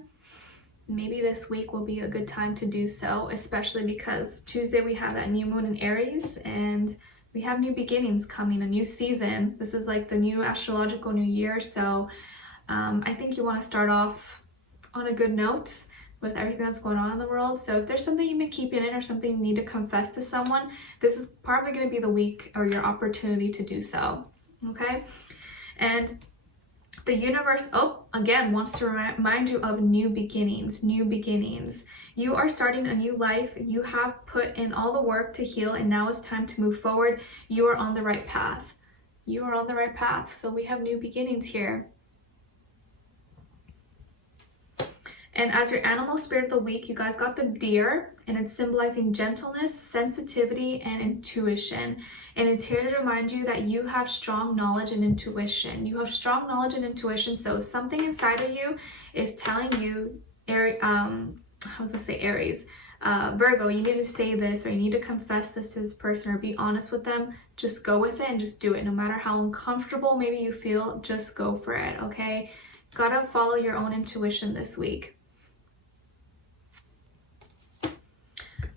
maybe this week will be a good time to do so, especially because Tuesday we have that new moon in Aries, and we have new beginnings coming, a new season. This is like the new astrological new year. So I think you want to start off on a good note with everything that's going on in the world. So if there's something you've been keeping in, or something you need to confess to someone, this is probably going to be the week or your opportunity to do so, okay? And the universe, again, wants to remind you of new beginnings, new beginnings. You are starting a new life. You have put in all the work to heal, and now it's time to move forward. You are on the right path. You are on the right path. So we have new beginnings here. And as your animal spirit of the week, you guys got the deer, and it's symbolizing gentleness, sensitivity, and intuition. And it's here to remind you that you have strong knowledge and intuition. You have strong knowledge and intuition. So if something inside of you is telling you, Aries, Virgo, you need to say this, or you need to confess this to this person, or be honest with them, just go with it and just do it. No matter how uncomfortable maybe you feel, just go for it, okay? Gotta follow your own intuition this week.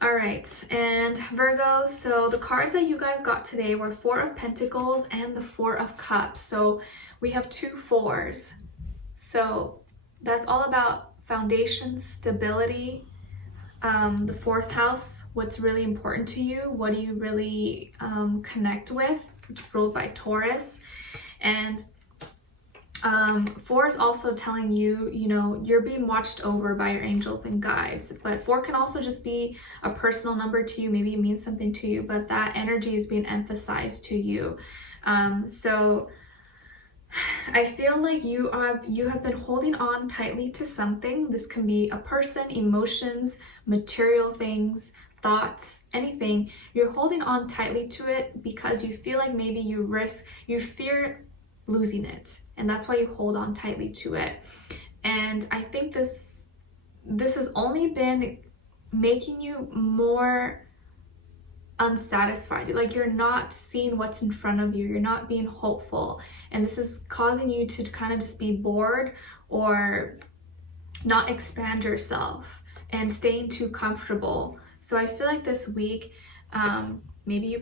All right, and Virgos, so the cards that you guys got today were Four of Pentacles and the Four of Cups. So we have 2 4s. So that's all about foundation, stability. The 4th house, what's really important to you, what do you really connect with, which is ruled by Taurus. And 4 is also telling you, you know, you're being watched over by your angels and guides. But 4 can also just be a personal number to you. Maybe it means something to you, but that energy is being emphasized to you. So I feel like you have been holding on tightly to something. This can be a person, emotions, material things, thoughts, anything. You're holding on tightly to it because you feel like maybe you fear losing it, and that's why you hold on tightly to it. And I think this has only been making you more unsatisfied. Like, you're not seeing what's in front of you, you're not being hopeful, and this is causing you to kind of just be bored or not expand yourself and staying too comfortable. So I feel like this week, maybe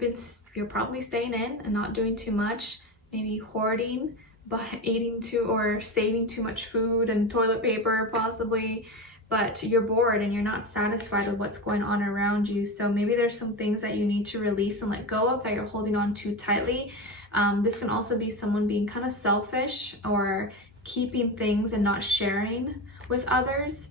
you're probably staying in and not doing too much, maybe hoarding, but eating or saving too much food and toilet paper possibly, but you're bored and you're not satisfied with what's going on around you. So maybe there's some things that you need to release and let go of that you're holding on too tightly. This can also be someone being kind of selfish or keeping things and not sharing with others,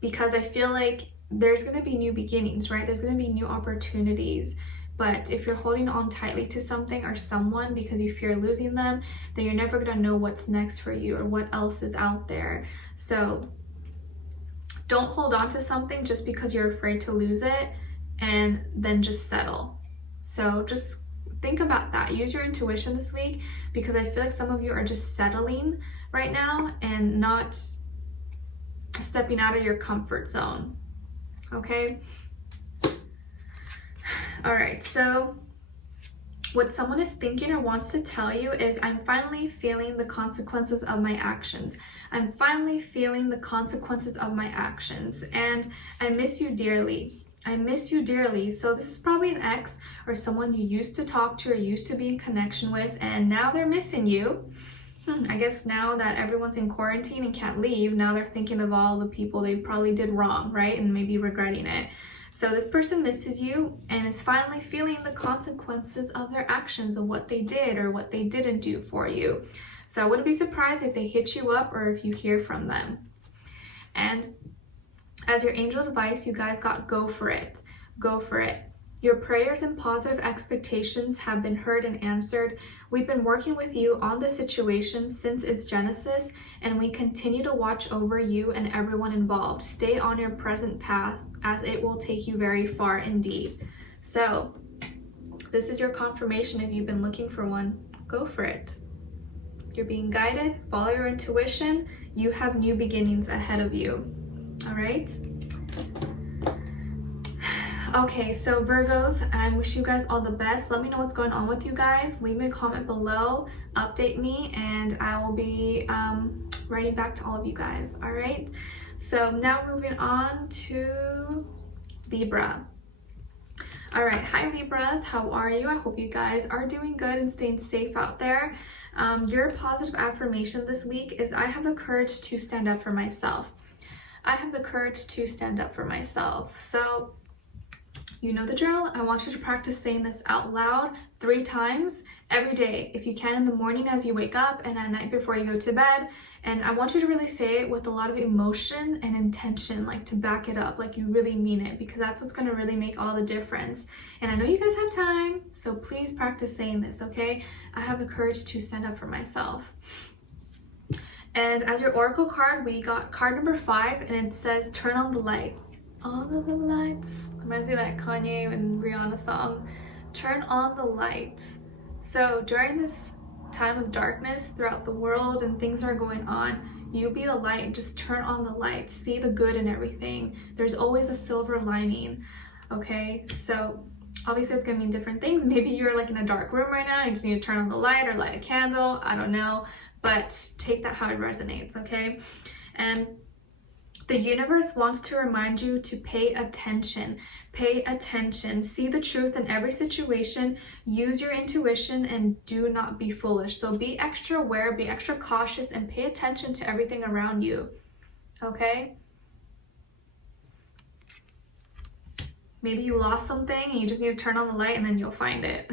because I feel like there's going to be new beginnings, right? There's going to be new opportunities. But if you're holding on tightly to something or someone because you fear losing them, then you're never going to know what's next for you or what else is out there. So don't hold on to something just because you're afraid to lose it and then just settle. So just think about that. Use your intuition this week, because I feel like some of you are just settling right now and not stepping out of your comfort zone. Okay? All right, so what someone is thinking or wants to tell you is, I'm finally feeling the consequences of my actions. I'm finally feeling the consequences of my actions, and I miss you dearly. I miss you dearly. So this is probably an ex or someone you used to talk to or used to be in connection with, and now they're missing you. I guess now that everyone's in quarantine and can't leave, now they're thinking of all the people they probably did wrong, right? And maybe regretting it. So this person misses you and is finally feeling the consequences of their actions, of what they did or what they didn't do for you. So I wouldn't be surprised if they hit you up or if you hear from them. And as your angel advice, you guys got go for it. Go for it. Your prayers and positive expectations have been heard and answered. We've been working with you on this situation since its genesis, and we continue to watch over you and everyone involved. Stay on your present path, as it will take you very far indeed. So this is your confirmation. If you've been looking for one, go for it. You're being guided. Follow your intuition. You have new beginnings ahead of you. All right? Okay, so Virgos, I wish you guys all the best. Let me know what's going on with you guys. Leave me a comment below, update me, and I will be writing back to all of you guys. All right? So now moving on to Libra. All right, hi Libras, how are you? I hope you guys are doing good and staying safe out there. Your positive affirmation this week is, I have the courage to stand up for myself. I have the courage to stand up for myself. So you know the drill. I want you to practice saying this out loud 3 times every day. If you can, in the morning as you wake up and at night before you go to bed. And I want you to really say it with a lot of emotion and intention, like to back it up, like you really mean it, because that's what's going to really make all the difference. And I know you guys have time, so please practice saying this, okay? I have the courage to stand up for myself. And as your oracle card, we got card number 5, and it says, turn on the light. All of the lights. Reminds me of that Kanye and Rihanna song. Turn on the light. So during this time of darkness throughout the world and things are going on, you be the light. Just turn on the light. See the good in everything. There's always a silver lining. Okay, so obviously it's gonna mean different things. Maybe you're like in a dark room right now, you just need to turn on the light or light a candle. I don't know, but take that how it resonates, okay? And The universe wants to remind you to pay attention. Pay attention. See the truth in every situation. Use your intuition and do not be foolish. So be extra aware, be extra cautious, and pay attention to everything around you. Okay? Maybe you lost something and you just need to turn on the light and then you'll find it.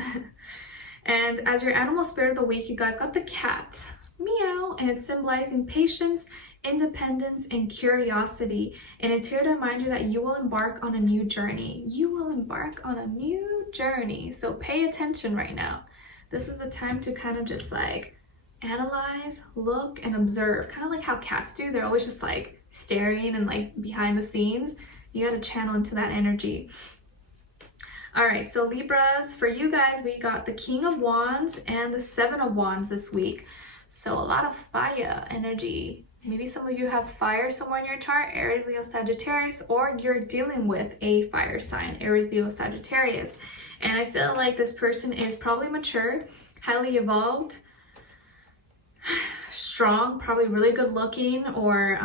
And as your animal spirit of the week, you guys got the cat. Meow. And it's symbolizing patience, independence, and curiosity. And it's here to remind you that you will embark on a new journey. You will embark on a new journey. So pay attention right now. This is the time to kind of just like analyze, look, and observe. Kind of like how cats do. They're always just like staring and like behind the scenes. You got to channel into that energy. All right, so Libras, for you guys, we got the King of Wands and the Seven of Wands this week. So a lot of fire energy. Maybe some of you have fire somewhere in your chart, Aries, Leo, Sagittarius, or you're dealing with a fire sign, Aries, Leo, Sagittarius. And I feel like this person is probably mature, highly evolved, strong, probably really good looking, or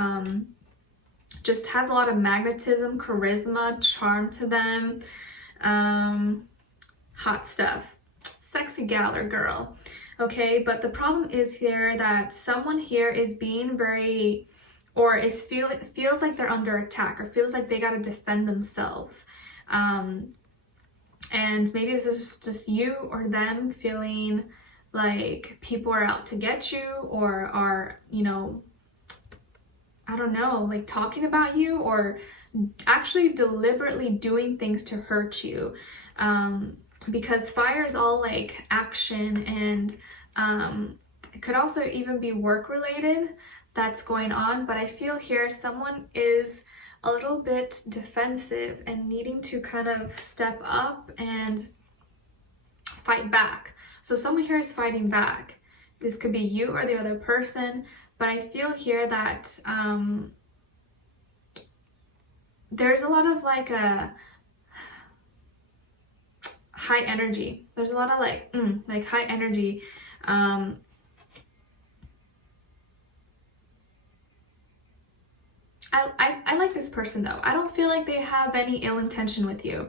just has a lot of magnetism, charisma, charm to them. Hot stuff. Sexy gal or girl. Okay, but the problem is here that someone here is being very, or is feels like they're under attack, or feels like they got to defend themselves. And maybe this is just you or them feeling like people are out to get you, or are, you know, I don't know, like talking about you, or actually deliberately doing things to hurt you. Because fire is all like action, and it could also even be work related that's going on. But I feel here someone is a little bit defensive and needing to kind of step up and fight back. So someone here is fighting back. This could be you or the other person, but I feel here that there's a lot of like a high energy. There's a lot of like high energy. I like this person though. I don't feel like they have any ill intention with you.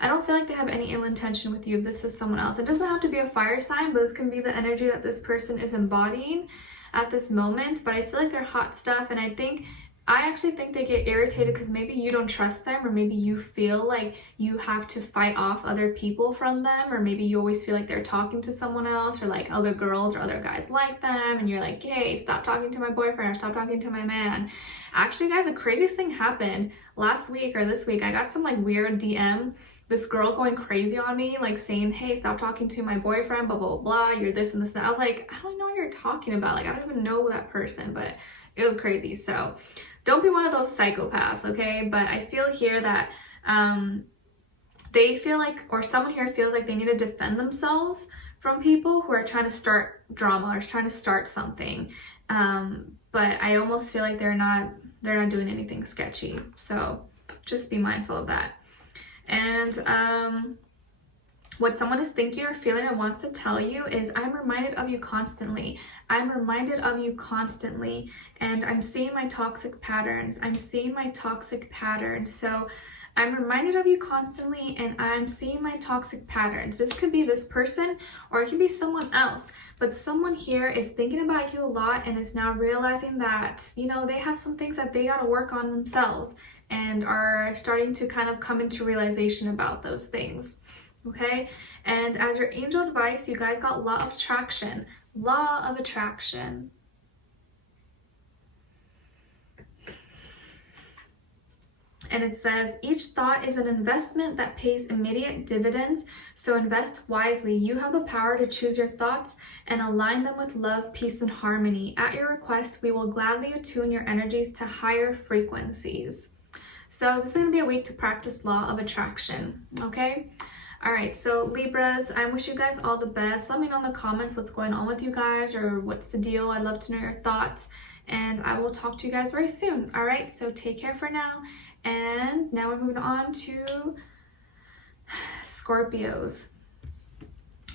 I don't feel like they have any ill intention with you if this is someone else. It doesn't have to be a fire sign, but this can be the energy that this person is embodying at this moment. But I feel like they're hot stuff, and I actually think they get irritated because maybe you don't trust them, or maybe you feel like you have to fight off other people from them, or maybe you always feel like they're talking to someone else, or like other girls or other guys like them, and you're like, hey, stop talking to my boyfriend, or stop talking to my man. Actually, guys, the craziest thing happened last week or this week. I got some like weird DM, this girl going crazy on me, like saying, hey, stop talking to my boyfriend, blah, blah, blah, you're this and this and that. I was like, I don't know what you're talking about. Like, I don't even know that person, but it was crazy. So don't be one of those psychopaths, okay? But I feel here that they feel like, or someone here feels like they need to defend themselves from people who are trying to start drama or trying to start something. But I almost feel like they're not doing anything sketchy. So just be mindful of that. And what someone is thinking or feeling and wants to tell you is, I'm reminded of you constantly. I'm reminded of you constantly, and I'm seeing my toxic patterns. I'm seeing my toxic patterns. So I'm reminded of you constantly, and I'm seeing my toxic patterns. This could be this person, or it could be someone else, but someone here is thinking about you a lot and is now realizing that, you know, they have some things that they got to work on themselves, and are starting to kind of come into realization about those things. Okay, and as your angel advice, you guys got law of attraction. Law of attraction. And it says, each thought is an investment that pays immediate dividends, so invest wisely. You have the power to choose your thoughts and align them with love, peace, and harmony. At your request, we will gladly attune your energies to higher frequencies. So this is going to be a week to practice law of attraction, okay? All right, so Libras, I wish you guys all the best. Let me know in the comments what's going on with you guys, or what's the deal. I'd love to know your thoughts, and I will talk to you guys very soon. All right, so take care for now. And now we're moving on to Scorpios.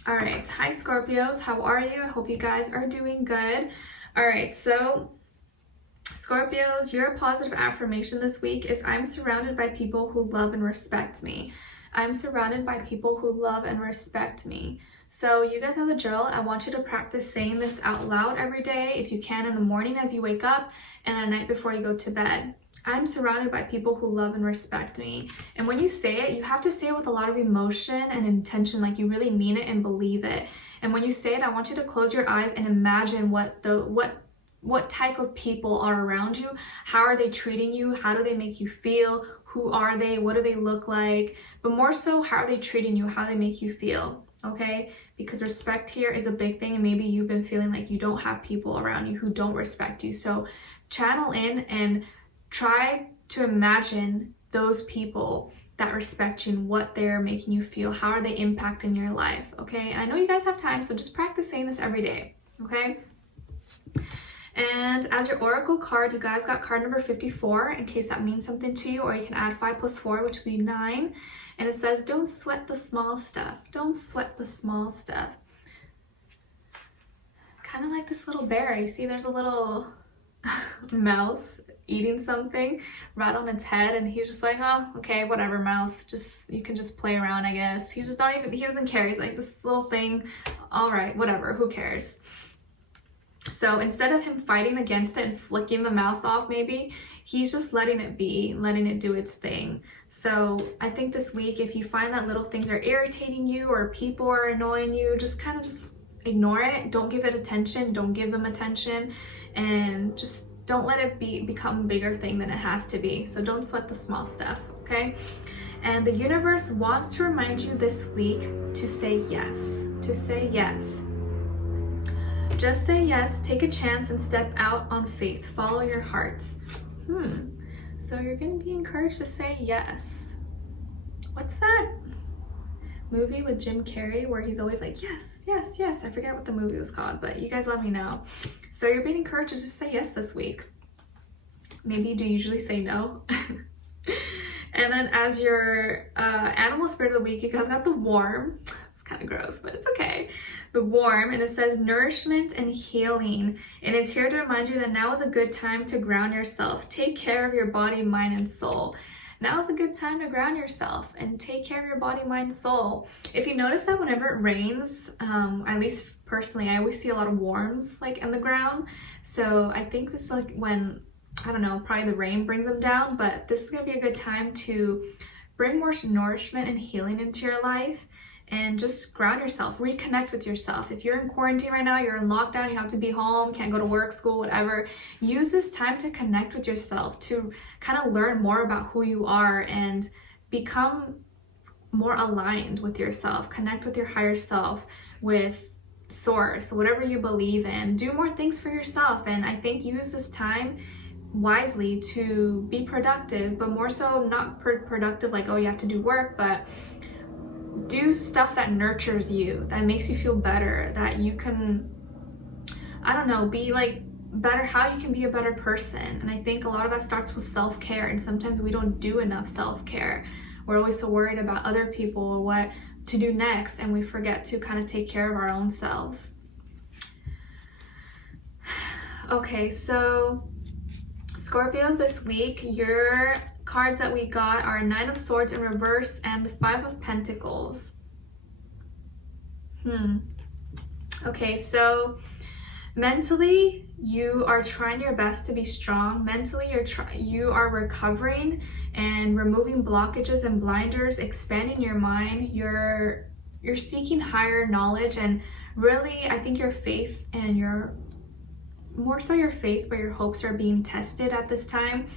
All right, hi Scorpios, how are you? I hope you guys are doing good. All right, so Scorpios, your positive affirmation this week is I'm surrounded by people who love and respect me. I'm surrounded by people who love and respect me. So you guys know the drill. I want you to practice saying this out loud every day, if you can, in the morning as you wake up and at night before you go to bed. I'm surrounded by people who love and respect me. And when you say it, you have to say it with a lot of emotion and intention, like you really mean it and believe it. And when you say it, I want you to close your eyes and imagine what type of people are around you. How are they treating you? How do they make you feel? Who are they? What do they look like? But more so, how are they treating you? How they make you feel, okay? Because respect here is a big thing, and maybe you've been feeling like you don't have people around you who don't respect you. So channel in and try to imagine those people that respect you and what they're making you feel. How are they impacting your life, okay? And I know you guys have time, so just practice saying this every day, okay? And as your oracle card, you guys got card number 54, in case that means something to you, or you can add 5 plus 4, which would be 9. And it says, don't sweat the small stuff. Don't sweat the small stuff. Kind of like this little bear. You see there's a little mouse eating something right on its head, and he's just like, oh, okay, whatever, mouse, just, you can just play around, I guess. He's just not even, he doesn't care. He's like, this little thing, all right, whatever, who cares? So instead of him fighting against it and flicking the mouse off, maybe he's just letting it be, letting it do its thing. So I think this week, if you find that little things are irritating you or people are annoying you, just kind of just ignore it. Don't give it attention. Don't give them attention, and just don't let it become a bigger thing than it has to be. So don't sweat the small stuff, okay? And the universe wants to remind you this week to say yes, to say yes. Just say yes, take a chance, and step out on faith. Follow your heart. So you're going to be encouraged to say yes. What's that movie with Jim Carrey where he's always like, yes, yes, yes? I forget what the movie was called, but you guys let me know. So you're being encouraged to just say yes this week. Maybe you do usually say no. And then as your animal spirit of the week, you guys got the worm. It's kind of gross, but it's okay. The worm, and it says nourishment and healing, and it's here to remind you that now is a good time to ground yourself. Take care of your body, mind, and soul. Now is a good time to ground yourself and take care of your body, mind, soul. If you notice that whenever it rains, at least personally, I always see a lot of worms like in the ground. So I think this is like when, I don't know, probably the rain brings them down, but this is gonna be a good time to bring more nourishment and healing into your life. And just ground yourself, reconnect with yourself. If you're in quarantine right now, you're in lockdown, you have to be home, can't go to work, school, whatever, use this time to connect with yourself, to kind of learn more about who you are and become more aligned with yourself. Connect with your higher self, with source, whatever you believe in. Do more things for yourself, and I think use this time wisely to be productive, but more so not productive like, oh, you have to do work, but do stuff that nurtures you, that makes you feel better, that you can, I don't know, be like better, how you can be a better person. And I think a lot of that starts with self-care, and sometimes we don't do enough self-care. We're always so worried about other people or what to do next, and we forget to kind of take care of our own selves. Okay, so Scorpios, this week, your cards that we got are 9 of Swords in reverse and the 5 of Pentacles. Okay, so mentally, you are trying your best to be strong. Mentally, you are recovering and removing blockages and blinders, expanding your mind. You're seeking higher knowledge, and really, I think your faith and more so your faith, but your hopes are being tested at this time.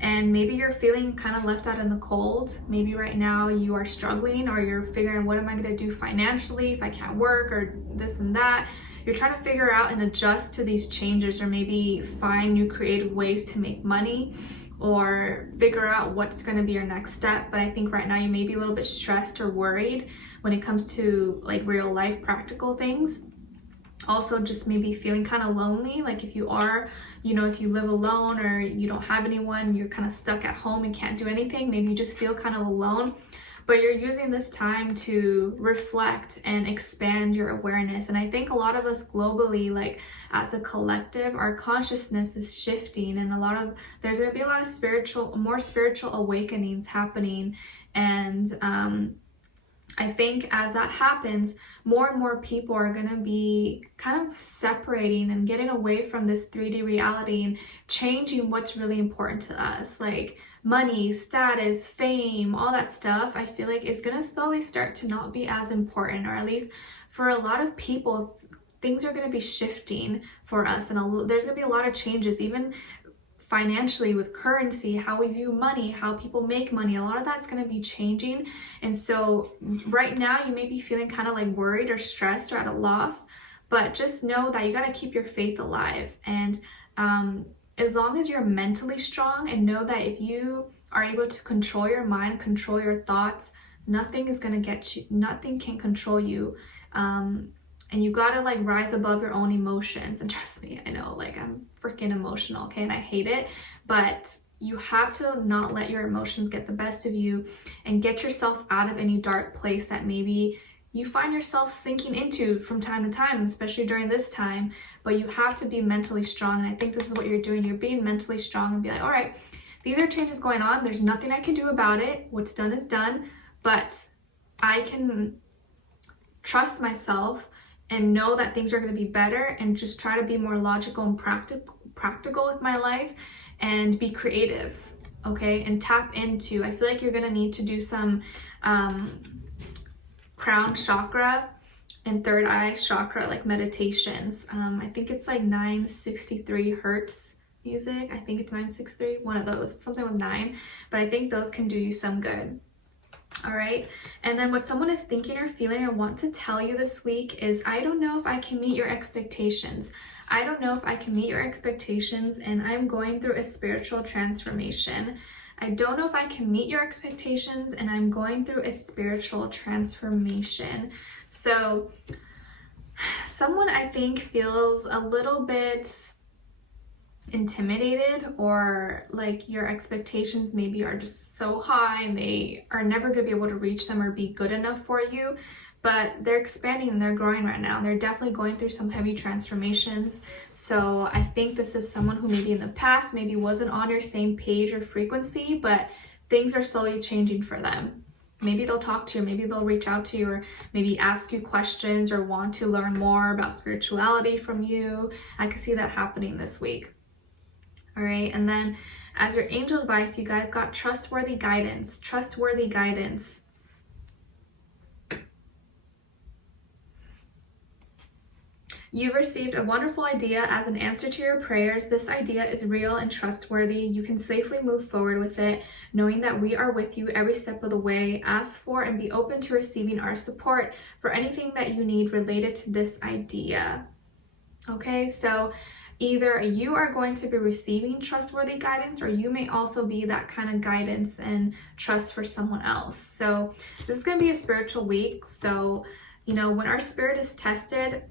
And maybe you're feeling kind of left out in the cold. Maybe right now you are struggling, or you're figuring, what am I going to do financially if I can't work, or this and that. You're trying to figure out and adjust to these changes, or maybe find new creative ways to make money, or figure out what's going to be your next step. But I think right now you may be a little bit stressed or worried when it comes to like real life practical things. Also, just maybe feeling kind of lonely, like if you are, if you live alone or you don't have anyone, you're kind of stuck at home and can't do anything, maybe you just feel kind of alone. but you're using this time to reflect and expand your awareness. And I think a lot of us globally, like as a collective, our consciousness is shifting, and there's going to be a lot of more spiritual awakenings happening. And I think as that happens, more and more people are going to be kind of separating and getting away from this 3D reality and changing what's really important to us, like money, status, fame, all that stuff. I feel like it's going to slowly start to not be as important, or at least for a lot of people, things are going to be shifting for us, and there's going to be a lot of changes, even financially with currency, how we view money, how people make money. A lot of that's going to be changing. And so right now you may be feeling kind of like worried or stressed or at a loss, but just know that you got to keep your faith alive. And as long as you're mentally strong, and know that if you are able to control your mind, control your thoughts, nothing is going to get you, nothing can control you. And you gotta like rise above your own emotions. And trust me, I know, like I'm freaking emotional, okay? And I hate it, but you have to not let your emotions get the best of you, and get yourself out of any dark place that maybe you find yourself sinking into from time to time, especially during this time. But you have to be mentally strong. And I think this is what you're doing. You're being mentally strong and be like, all right, these are changes going on. There's nothing I can do about it. What's done is done, but I can trust myself and know that things are going to be better, and just try to be more logical and practical with my life, and be creative, okay? And tap into, I feel like you're going to need to do some crown chakra and third eye chakra like meditations. I think it's like 963 hertz music. I think it's 963, one of those. It's something with 9, but I think those can do you some good. All right, and then what someone is thinking or feeling or want to tell you this week is, I don't know if I can meet your expectations. I don't know if I can meet your expectations, and I'm going through a spiritual transformation. I don't know if I can meet your expectations, and I'm going through a spiritual transformation. So someone, I think, feels a little bit intimidated, or like your expectations maybe are just so high and they are never going to be able to reach them or be good enough for you. But they're expanding and they're growing right now. They're definitely going through some heavy transformations. So I think this is someone who maybe in the past maybe wasn't on your same page or frequency, but things are slowly changing for them. Maybe they'll talk to you, maybe they'll reach out to you, or maybe ask you questions or want to learn more about spirituality from you. I can see that happening this week. All right, and then as your angel advice, you guys got trustworthy guidance. Trustworthy guidance. You've received a wonderful idea as an answer to your prayers. This idea is real and trustworthy. You can safely move forward with it, knowing that we are with you every step of the way. Ask for and be open to receiving our support for anything that you need related to this idea. Okay, so either you are going to be receiving trustworthy guidance, or you may also be that kind of guidance and trust for someone else. So this is going to be a spiritual week. So, you know, when our spirit is tested,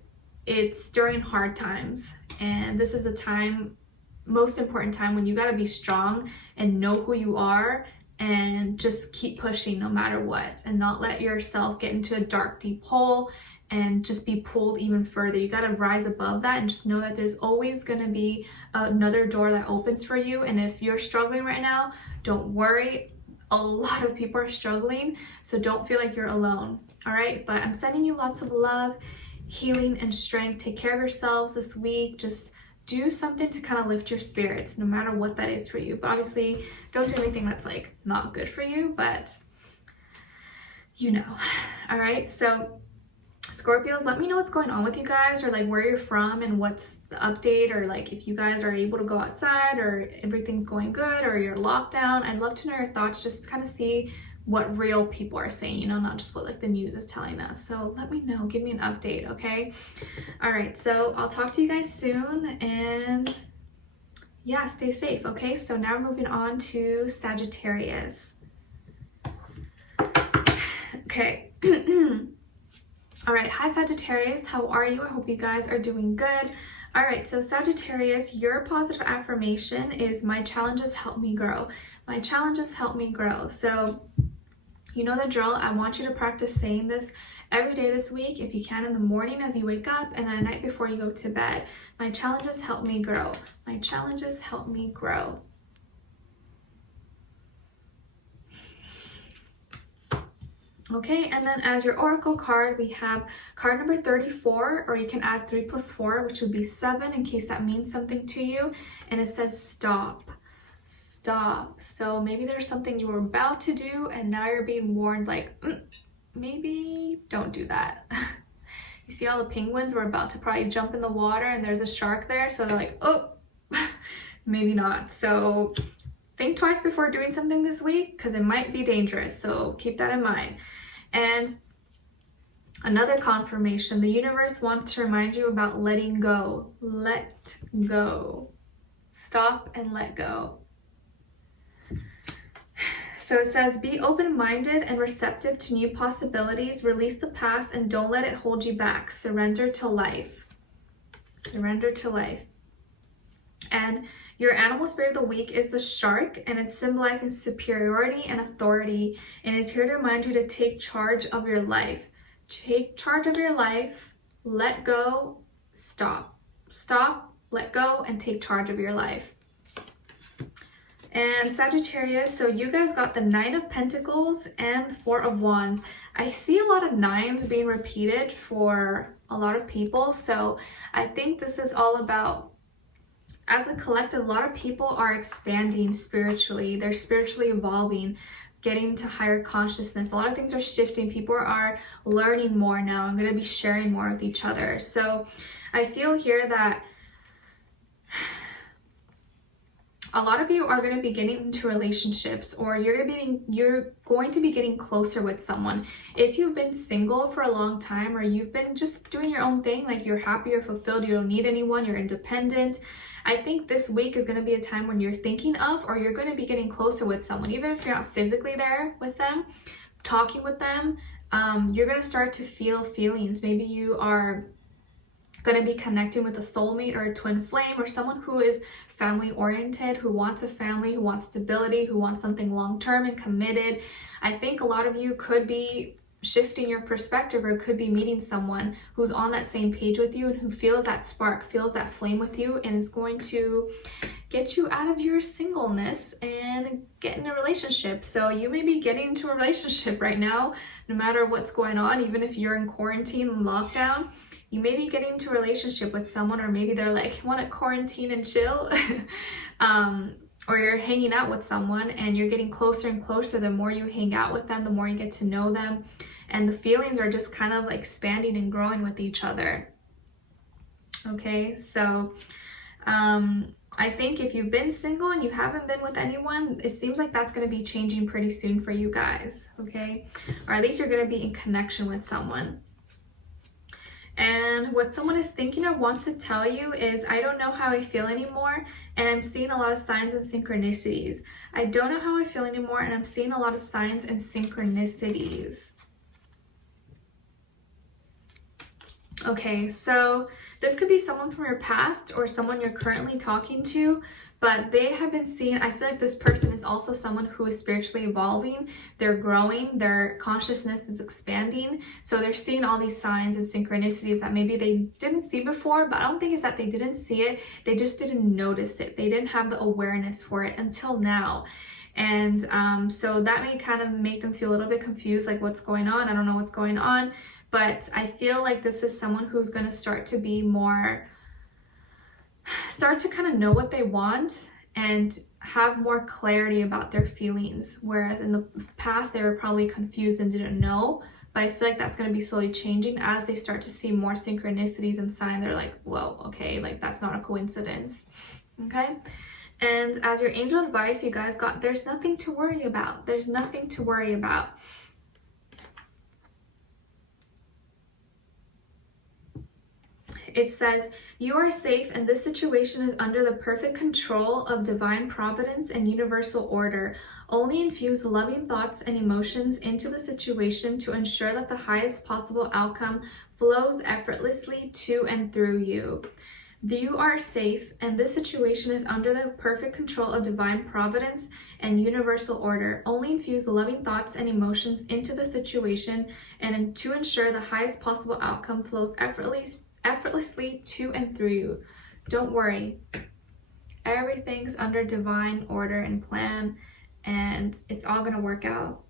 it's during hard times. And this is a time, most important time, when you got to be strong and know who you are and just keep pushing no matter what, and not let yourself get into a dark, deep hole and just be pulled even further. You got to rise above that and just know that there's always going to be another door that opens for you. And if you're struggling right now, don't worry. A lot of people are struggling, so don't feel like you're alone. All right, but I'm sending you lots of love, healing, and strength. Take care of yourselves this week. Just do something to kind of lift your spirits, no matter what that is for you. But obviously, don't do anything that's like not good for you, but you know. All right, so Scorpios, let me know what's going on with you guys, or like where you're from and what's the update, or like if you guys are able to go outside, or everything's going good, or you're locked down. I'd love to know your thoughts, just to kind of see what real people are saying, you know, not just what like the news is telling us. So let me know, give me an update, okay? All right, so I'll talk to you guys soon, and yeah, stay safe, okay? So now we're moving on to Sagittarius. Okay. All right, hi Sagittarius, how are you? I hope you guys are doing good. All right, so Sagittarius, your positive affirmation is, my challenges help me grow. My challenges help me grow. So You know the drill. I want you to practice saying this every day this week, if you can, in the morning as you wake up, and then at night before you go to bed. My challenges help me grow. My challenges help me grow. Okay, and then as your oracle card, we have card number 34, or you can add 3 plus 4, which would be 7 in case that means something to you. And it says stop. Stop. So maybe there's something you were about to do and now you're being warned, like, maybe don't do that. You see all the penguins were about to probably jump in the water and there's a shark there, so they're like, oh, maybe not. So think twice before doing something this week because it might be dangerous, so keep that in mind. And another confirmation, the universe wants to remind you about letting go. Let go. Stop and let go. So it says, be open-minded and receptive to new possibilities. Release the past and don't let it hold you back. Surrender to life. Surrender to life. And your animal spirit of the week is the shark, and it's symbolizing superiority and authority, and it's here to remind you to take charge of your life. Take charge of your life, let go, stop. Stop, let go, and take charge of your life. And Sagittarius, so you guys got the 9 of Pentacles and the 4 of Wands. I see a lot of 9s being repeated for a lot of people, so I think this is all about, as a collective, a lot of people are expanding spiritually. They're spiritually evolving, getting to higher consciousness. A lot of things are shifting. People are learning more now. I'm going to be sharing more with each other. So I feel here that a lot of you are going to be getting into relationships, or you're going to be getting closer with someone. If you've been single for a long time, or you've been just doing your own thing, like you're happy, you're fulfilled, you don't need anyone, you're independent, I think this week is going to be a time when you're thinking of, or you're going to be getting closer with someone. Even if you're not physically there with them, talking with them, you're going to start to feel feelings. Maybe you are going to be connecting with a soulmate or a twin flame, or someone who is family oriented, who wants a family, who wants stability, who wants something long-term and committed. I think a lot of you could be shifting your perspective, or could be meeting someone who's on that same page with you and who feels that spark, feels that flame with you, and is going to get you out of your singleness and get in a relationship. So you may be getting into a relationship right now, no matter what's going on. Even if you're in quarantine and lockdown, you may be getting into a relationship with someone, or maybe they're like, want to quarantine and chill. Or you're hanging out with someone and you're getting closer and closer. The more you hang out with them, the more you get to know them. And the feelings are just kind of like expanding and growing with each other. Okay, so I think if you've been single and you haven't been with anyone, it seems like that's going to be changing pretty soon for you guys. Okay, or at least you're going to be in connection with someone. And what someone is thinking or wants to tell you is, I don't know how I feel anymore, and I'm seeing a lot of signs and synchronicities. I don't know how I feel anymore, and I'm seeing a lot of signs and synchronicities. Okay, so this could be someone from your past or someone you're currently talking to, but they have been seeing, I feel like this person is also someone who is spiritually evolving. They're growing, their consciousness is expanding. So they're seeing all these signs and synchronicities that maybe they didn't see before, but I don't think it's that they didn't see it. They just didn't notice it. They didn't have the awareness for it until now. And so that may kind of make them feel a little bit confused, like what's going on? I don't know what's going on. But I feel like this is someone who's going to start to be more, start to kind of know what they want and have more clarity about their feelings. Whereas in the past, they were probably confused and didn't know. But I feel like that's going to be slowly changing as they start to see more synchronicities and signs. They're like, whoa, okay, like that's not a coincidence. Okay. And as your angel advice, you guys got, there's nothing to worry about. There's nothing to worry about. It says, you are safe and this situation is under the perfect control of divine providence and universal order. Only infuse loving thoughts and emotions into the situation to ensure that the highest possible outcome flows effortlessly to and through you. You are safe, and this situation is under the perfect control of divine providence and universal order. Only infuse loving thoughts and emotions into the situation, and to ensure the highest possible outcome flows effortlessly to and through you. Don't worry. Everything's under divine order and plan, and it's all going to work out.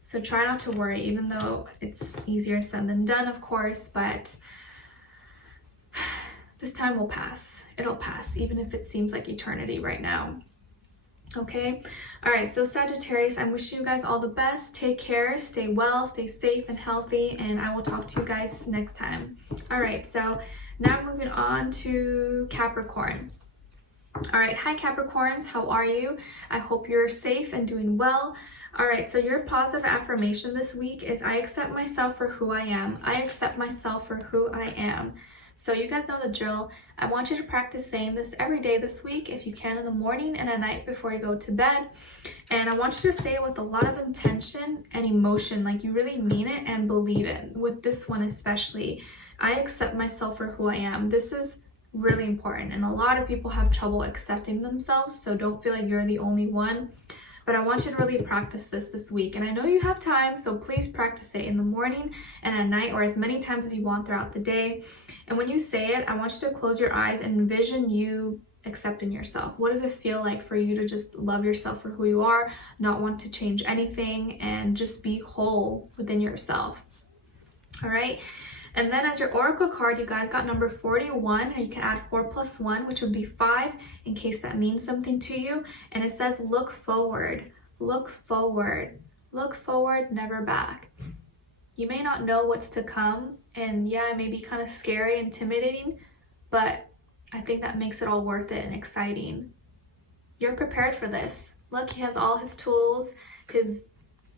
So try not to worry, even though it's easier said than done, of course, but this time will pass. It'll pass, even if it seems like eternity right now. Okay? All right, so Sagittarius, I'm wishing you guys all the best. Take care, stay well, stay safe and healthy, and I will talk to you guys next time. All right, so now moving on to Capricorn. All right, hi Capricorns, how are you? I hope you're safe and doing well. All right, so your positive affirmation this week is I accept myself for who I am. I accept myself for who I am. So you guys know the drill. I want you to practice saying this every day this week, if you can, in the morning and at night before you go to bed. And I want you to say it with a lot of intention and emotion, like you really mean it and believe it. With this one especially, I accept myself for who I am. This is really important, and a lot of people have trouble accepting themselves, so don't feel like you're the only one. But I want you to really practice this week, and I know you have time, so please practice it in the morning and at night, or as many times as you want throughout the day. And when you say it, I want you to close your eyes and envision you accepting yourself. What does it feel like for you to just love yourself for who you are, not want to change anything, and just be whole within yourself? All right. And then as your oracle card, you guys got number 41, and you can add 4 plus 1, which would be 5, in case that means something to you. And it says, look forward, look forward, look forward, never back. You may not know what's to come, and yeah, it may be kind of scary, intimidating, but I think that makes it all worth it and exciting. You're prepared for this. Look, he has all his tools, his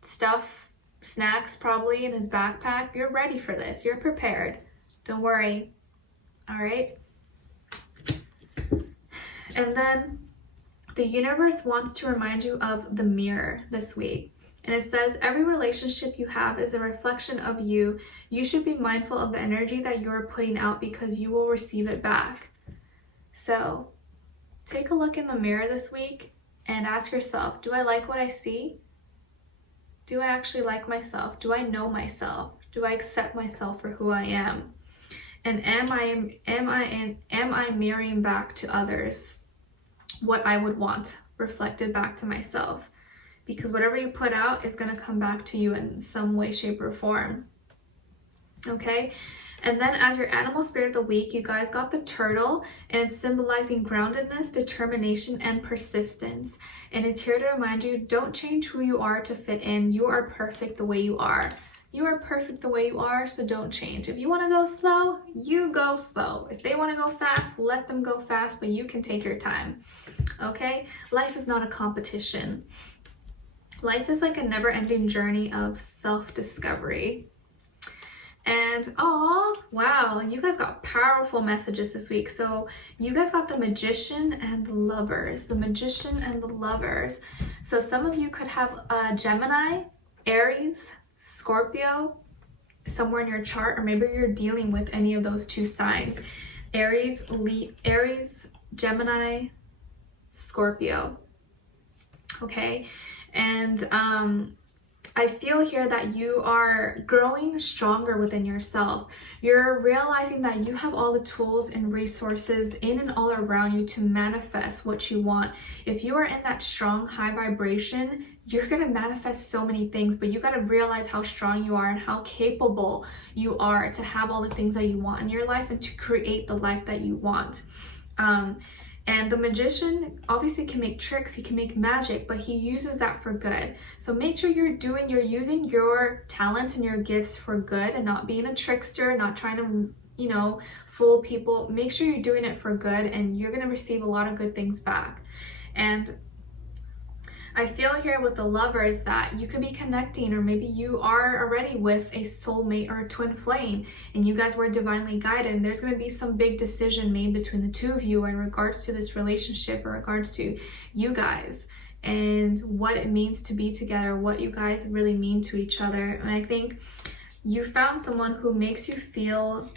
stuff, snacks probably in his backpack. You're ready for this. You're prepared. Don't worry. All right. And then the universe wants to remind you of the mirror this week. And it says, every relationship you have is a reflection of you. You should be mindful of the energy that you're putting out, because you will receive it back. So take a look in the mirror this week and ask yourself, do I like what I see? Do I actually like myself? Do I know myself? Do I accept myself for who I am? And am I mirroring back to others what I would want reflected back to myself? Because whatever you put out is going to come back to you in some way, shape, or form. Okay? And then as your animal spirit of the week, you guys got the turtle, and it's symbolizing groundedness, determination, and persistence. And it's here to remind you, don't change who you are to fit in. You are perfect the way you are. You are perfect the way you are, so don't change. If you want to go slow, you go slow. If they want to go fast, let them go fast, but you can take your time. Okay? Life is not a competition. Life is like a never-ending journey of self-discovery. And oh wow, you guys got powerful messages this week. So you guys got the Magician and the Lovers. The Magician and the Lovers. So some of you could have Gemini, Aries, Scorpio somewhere in your chart, or maybe you're dealing with any of those two signs. Aries, Gemini, Scorpio. Okay? And I feel here that you are growing stronger within yourself. You're realizing that you have all the tools and resources in and all around you to manifest what you want. If you are in that strong, high vibration, you're going to manifest so many things, but you got to realize how strong you are and how capable you are to have all the things that you want in your life and to create the life that you want. And the Magician obviously can make tricks, he can make magic, but he uses that for good. So make sure you're using your talents and your gifts for good and not being a trickster, not trying to, fool people. Make sure you're doing it for good, and you're going to receive a lot of good things back. And I feel here with the Lovers that you could be connecting, or maybe you are already with a soulmate or a twin flame, and you guys were divinely guided, and there's going to be some big decision made between the two of you in regards to this relationship, in regards to you guys and what it means to be together, what you guys really mean to each other. And I think you found someone who makes you feel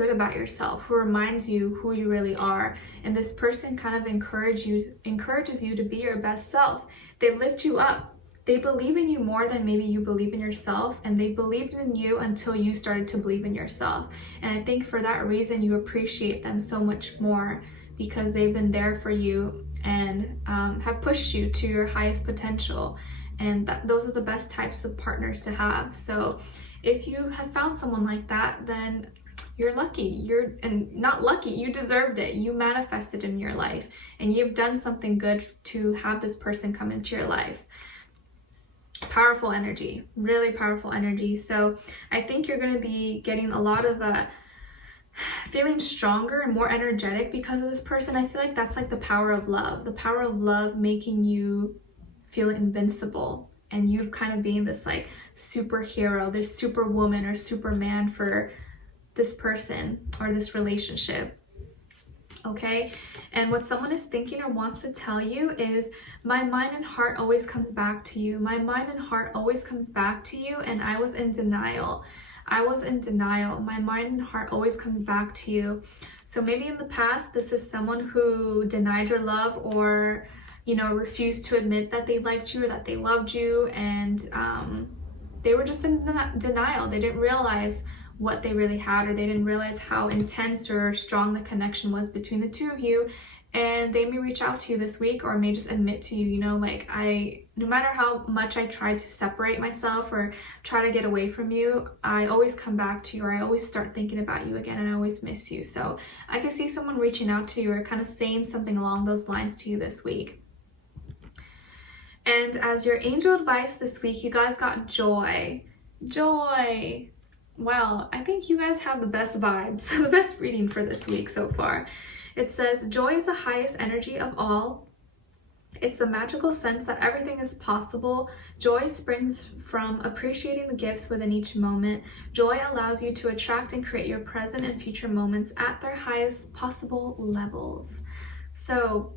good about yourself, who reminds you who you really are. And this person kind of encourages you to be your best self. They lift you up. They believe in you more than maybe you believe in yourself, and they believed in you until you started to believe in yourself. And I think for that reason, you appreciate them so much more, because they've been there for you and have pushed you to your highest potential. And those are the best types of partners to have. So if you have found someone like that, then you're lucky. And not lucky, you deserved it. You manifested in your life, and you've done something good to have this person come into your life. Powerful energy, really powerful energy. So I think you're going to be getting a lot of feeling stronger and more energetic because of this person. I feel like that's like the power of love making you feel invincible, and you kind of being this like superhero, this superwoman or superman for this person or this relationship. Okay, and what someone is thinking or wants to tell you is, my mind and heart always comes back to you. My mind and heart always comes back to you, and I was in denial. I was in denial. My mind and heart always comes back to you. So maybe in the past, this is someone who denied your love, or, you know, refused to admit that they liked you or that they loved you, and they were just in denial. They didn't realize what they really had, or they didn't realize how intense or strong the connection was between the two of you. And they may reach out to you this week, or may just admit to you, you know, like, no matter how much I try to separate myself or try to get away from you, I always come back to you, or I always start thinking about you again, and I always miss you. So I can see someone reaching out to you or kind of saying something along those lines to you this week. And as your angel advice this week, you guys got joy. Joy. Wow, I think you guys have the best vibes, the best reading for this week so far. It says, joy is the highest energy of all. It's the magical sense that everything is possible. Joy springs from appreciating the gifts within each moment. Joy allows you to attract and create your present and future moments at their highest possible levels. So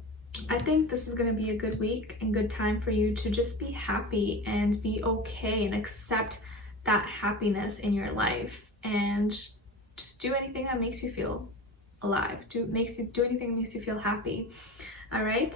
I think this is going to be a good week and good time for you to just be happy and be okay and accept that happiness in your life, and just do anything that makes you feel alive. Do anything that makes you feel happy. All right,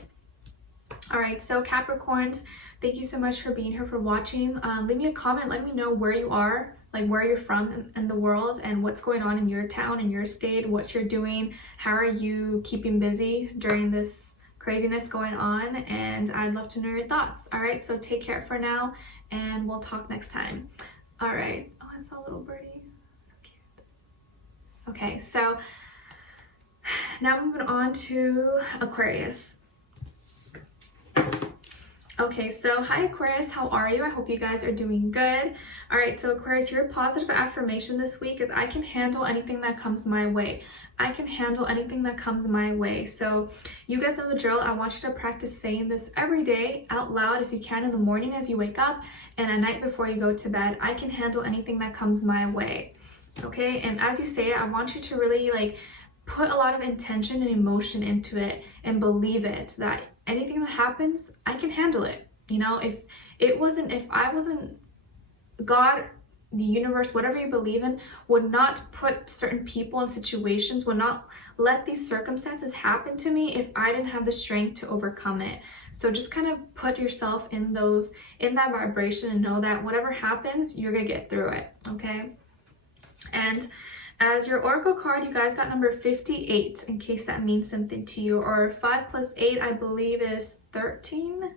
so Capricorns, thank you so much for being here, for watching. Leave me a comment, let me know where you are, like where you're from in the world, and what's going on in your town, in your state, what you're doing, how are you keeping busy during this craziness going on, and I'd love to know your thoughts. All right, so take care for now, and we'll talk next time. All right. Oh, I saw a little birdie. So cute. Okay, so now moving on to Aquarius. Okay, so hi Aquarius, how are you? I hope you guys are doing good. All right, so Aquarius, your positive affirmation this week is, I can handle anything that comes my way. I can handle anything that comes my way. So you guys know the drill. I want you to practice saying this every day out loud, if you can, in the morning as you wake up, and at night before you go to bed. I can handle anything that comes my way. Okay, and as you say it, I want you to really like put a lot of intention and emotion into it, and believe it, that anything that happens, I can handle it. You know, if I wasn't, God, the universe, whatever you believe in, would not put certain people in situations, would not let these circumstances happen to me if I didn't have the strength to overcome it. So just kind of put yourself in that vibration, and know that whatever happens, you're gonna get through it. Okay, and as your oracle card, you guys got number 58, in case that means something to you, or 5 plus 8, I believe, is 13,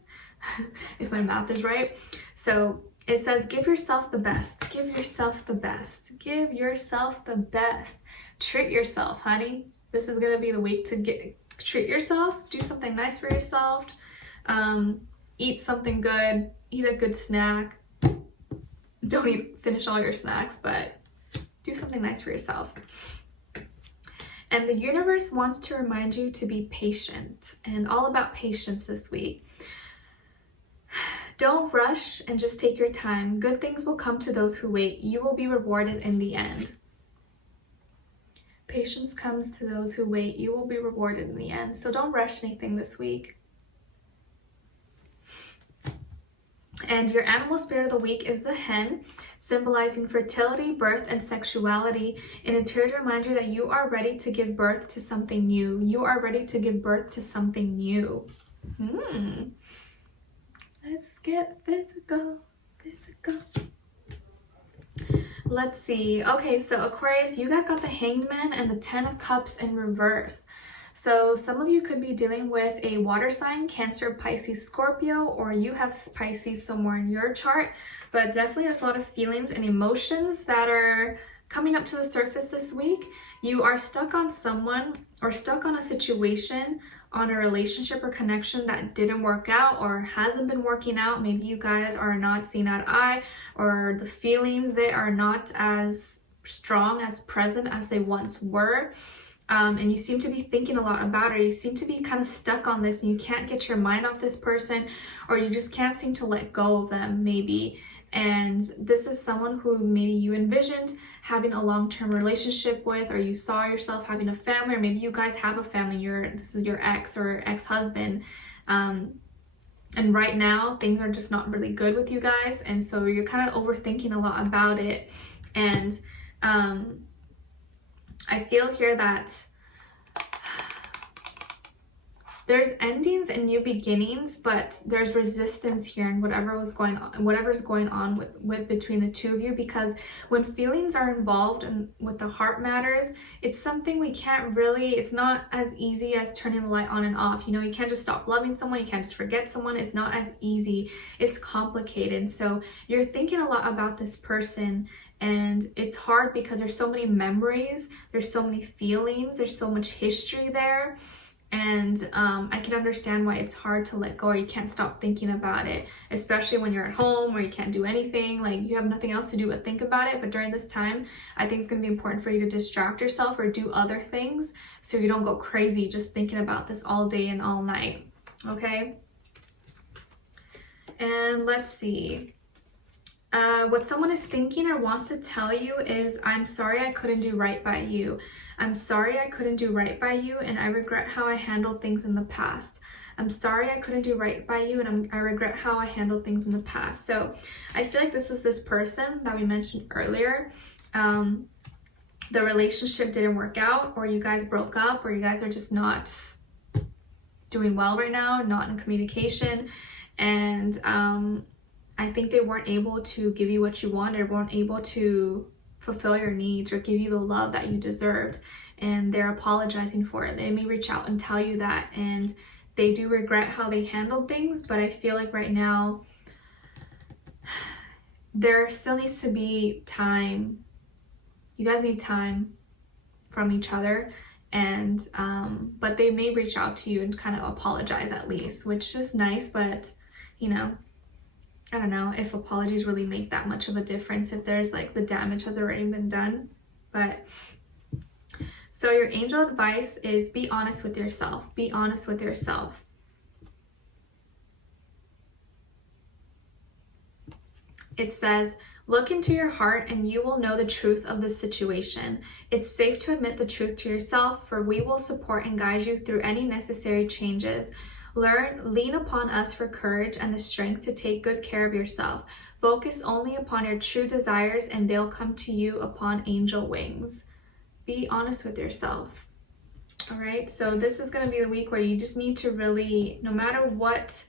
if my math is right. So it says, give yourself the best. Give yourself the best. Give yourself the best. Treat yourself, honey. This is gonna be the week to treat yourself. Do something nice for yourself. Eat something good. Eat a good snack. Don't finish all your snacks, but do something nice for yourself. And the universe wants to remind you to be patient, and all about patience this week. Don't rush, and just take your time. Good things will come to those who wait. You will be rewarded in the end. Patience comes to those who wait. You will be rewarded in the end. So don't rush anything this week. And your animal spirit of the week is the hen. symbolizing fertility, birth, and sexuality. And it's here to remind you that you are ready to give birth to something new. You are ready to give birth to something new. Let's get physical. Let's see. Okay, so Aquarius, you guys got the Hanged Man and the Ten of Cups in reverse. So some of you could be dealing with a water sign, Cancer, Pisces, Scorpio, or you have Pisces somewhere in your chart. But definitely there's a lot of feelings and emotions that are coming up to the surface this week. You are stuck on someone or stuck on a situation, on a relationship or connection that didn't work out or hasn't been working out. Maybe you guys are not seeing eye to eye, or the feelings, they are not as strong, as present as they once were. And you seem to be thinking a lot about it. You seem to be kind of stuck on this and you can't get your mind off this person, or you just can't seem to let go of them maybe. And this is someone who maybe you envisioned having a long-term relationship with, or you saw yourself having a family, or maybe you guys have a family, this is your ex or ex-husband. And right now things are just not really good with you guys. And so you're kind of overthinking a lot about it. And I feel here that there's endings and new beginnings, but there's resistance here in whatever's going on with between the two of you, because when feelings are involved and with the heart matters, it's something we can't really, it's not as easy as turning the light on and off. You know, you can't just stop loving someone, you can't just forget someone. It's not as easy, it's complicated. So you're thinking a lot about this person, and it's hard because there's so many memories, there's so many feelings, there's so much history there. And I can understand why it's hard to let go, or you can't stop thinking about it, especially when you're at home or you can't do anything, like you have nothing else to do but think about it. But during this time, I think it's going to be important for you to distract yourself or do other things so you don't go crazy just thinking about this all day and all night. Okay? And let's see. What someone is thinking or wants to tell you is, I'm sorry I couldn't do right by you. I'm sorry I couldn't do right by you, and I regret how I handled things in the past. I'm sorry I couldn't do right by you, and I regret how I handled things in the past. So I feel like this is this person that we mentioned earlier. The relationship didn't work out, or you guys broke up, or you guys are just not doing well right now, not in communication. And I think they weren't able to give you what you wanted, weren't able to fulfill your needs or give you the love that you deserved, and they're apologizing for it. They may reach out and tell you that, and they do regret how they handled things. But I feel like right now there still needs to be time. You guys need time from each other, and but they may reach out to you and kind of apologize at least, which is nice. But you know, I don't know if apologies really make that much of a difference if there's like the damage has already been done. But so your angel advice is be honest with yourself. Be honest with yourself. It says, look into your heart and you will know the truth of the situation. It's safe to admit the truth to yourself, for we will support and guide you through any necessary changes. Lean upon us for courage and the strength to take good care of yourself. Focus only upon your true desires and they'll come to you upon angel wings. Be honest with yourself. All right, so this is going to be the week where you just need to really, no matter what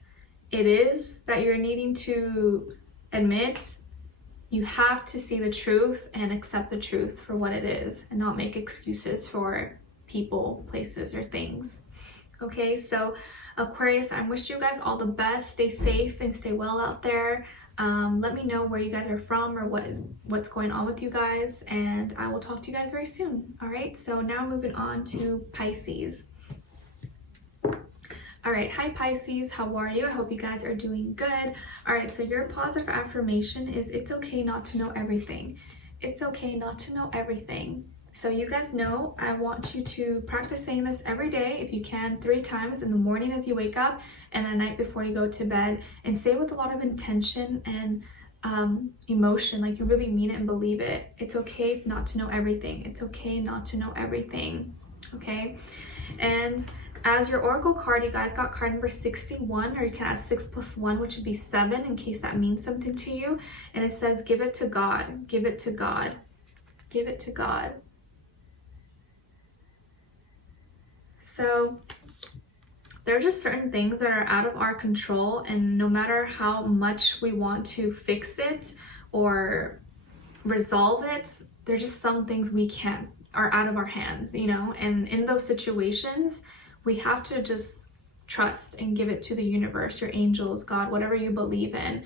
it is that you're needing to admit, you have to see the truth and accept the truth for what it is and not make excuses for people, places, or things. Okay, so Aquarius, I wish you guys all the best. Stay safe and stay well out there. Let me know where you guys are from or what's going on with you guys, and I will talk to you guys very soon. All right, so now moving on to Pisces. All right, hi Pisces, how are you? I hope you guys are doing good. All right, so your positive affirmation is, it's okay not to know everything. It's okay not to know everything. So you guys know, I want you to practice saying this every day, if you can, 3 times, in the morning as you wake up and at night before you go to bed, and say it with a lot of intention and emotion, like you really mean it and believe it. It's okay not to know everything. It's okay not to know everything. Okay, and As your oracle card, you guys got card number 61, or you can add 6 plus 1, which would be 7, in case that means something to you. And it says, give it to God, give it to God, give it to God. So there are just certain things that are out of our control, and no matter how much we want to fix it or resolve it, there's just some things we can't, are out of our hands, you know? And in those situations, we have to just trust and give it to the universe, your angels, God, whatever you believe in,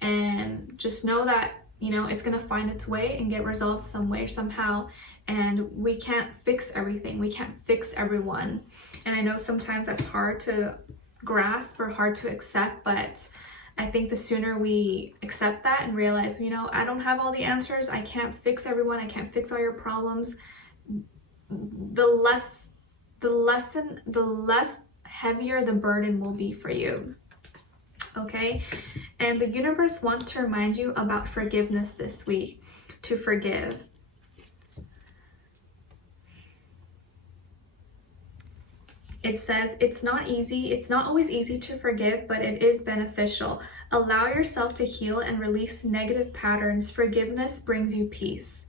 and just know that, you know, it's gonna find its way and get resolved some way, somehow. And we can't fix everything. We can't fix everyone. And I know sometimes that's hard to grasp or hard to accept, but I think the sooner we accept that and realize, you know, I don't have all the answers, I can't fix everyone, I can't fix all your problems, the less heavier the burden will be for you. Okay? And the universe wants to remind you about forgiveness this week, to forgive. It says, it's not easy, it's not always easy to forgive, but it is beneficial. Allow yourself to heal and release negative patterns. Forgiveness brings you peace.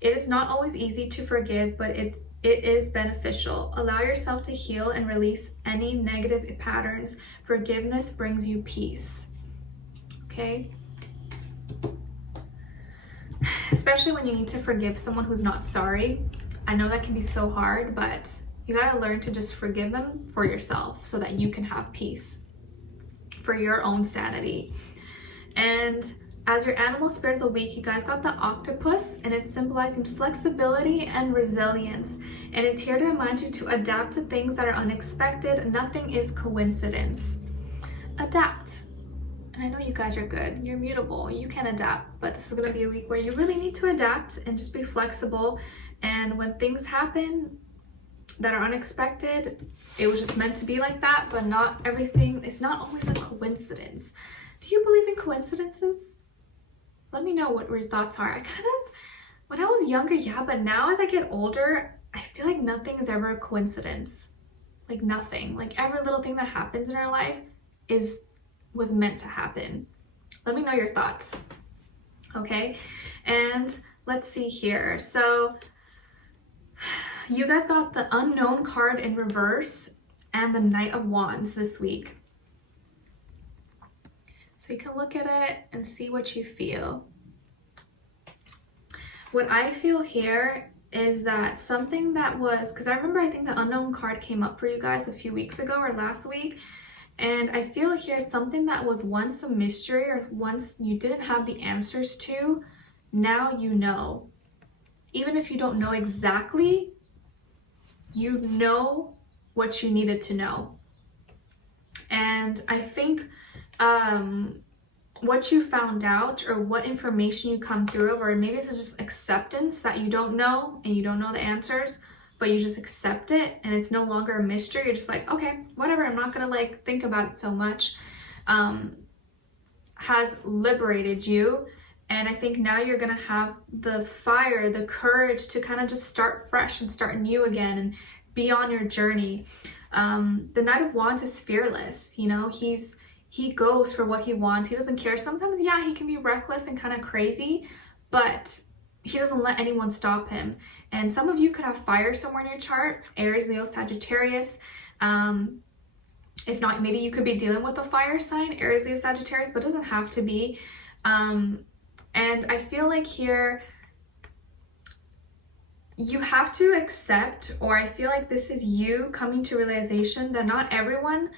It is not always easy to forgive, but it is beneficial. Allow yourself to heal and release any negative patterns. Forgiveness brings you peace. Okay? Especially when you need to forgive someone who's not sorry. I know that can be so hard, but you gotta learn to just forgive them for yourself so that you can have peace, for your own sanity. And as your animal spirit of the week, you guys got the octopus, and it's symbolizing flexibility and resilience. And it's here to remind you to adapt to things that are unexpected. Nothing is coincidence. Adapt. And I know you guys are good. You're mutable. You can adapt. But this is going to be a week where you really need to adapt and just be flexible. And when things happen that are unexpected, it was just meant to be like that. But not everything, it's not always a coincidence. Do you believe in coincidences? Let me know what your thoughts are. I kind of, when I was younger, yeah, but now as I get older, I feel like nothing is ever a coincidence. Like nothing. Like every little thing that happens in our life was meant to happen. Let me know your thoughts. Okay? And let's see here. So you guys got the Unknown card in reverse and the Knight of Wands this week. So you can look at it and see what you feel. What I feel here is that something that was, because I remember I think the Unknown card came up for you guys a few weeks ago or last week. And I feel here something that was once a mystery or once you didn't have the answers to, now you know. Even if you don't know exactly, you know what you needed to know. And I think what you found out or what information you come through, or maybe it's just acceptance that you don't know and you don't know the answers, but you just accept it and it's no longer a mystery. You're just like, okay, whatever, I'm not gonna like think about it so much, has liberated you. And I think now you're gonna have the fire, the courage to kind of just start fresh and start new again and be on your journey. The Knight of Wands is fearless, you know, he goes for what he wants. He doesn't care. Sometimes, yeah, he can be reckless and kind of crazy, but he doesn't let anyone stop him. And some of you could have fire somewhere in your chart, Aries, Leo, Sagittarius. If not, maybe you could be dealing with a fire sign, Aries, Leo, Sagittarius, but it doesn't have to be. And I feel like here, you have to accept, or I feel like this is you coming to realization that not everyone,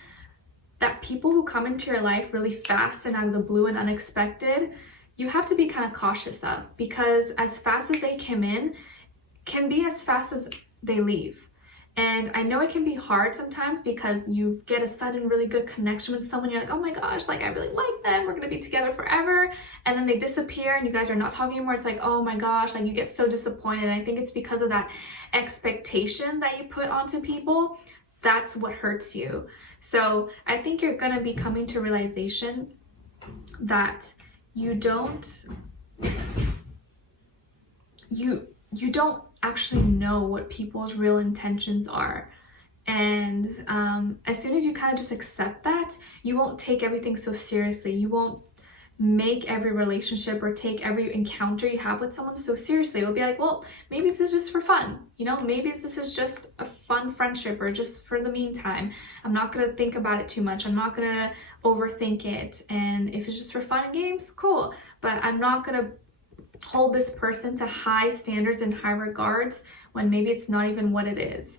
that people who come into your life really fast and out of the blue and unexpected, you have to be kind of cautious of, because as fast as they came in can be as fast as they leave. And I know it can be hard sometimes because you get a sudden really good connection with someone. You're like, oh my gosh, like I really like them, we're gonna be together forever. And then they disappear and you guys are not talking anymore. It's like, oh my gosh, like you get so disappointed. And I think it's because of that expectation that you put onto people. That's what hurts you. So I think you're gonna be coming to realization that you don't actually know what people's real intentions are. And as soon as you kind of just accept that, you won't take everything so seriously. You won't make every relationship or take every encounter you have with someone so seriously. It'll be like, well, maybe this is just for fun, you know, maybe this is just a fun friendship or just for the meantime. I'm not gonna think about it too much. I'm not gonna overthink it. And if it's just for fun and games, cool. But I'm not gonna hold this person to high standards and high regards when maybe it's not even what it is.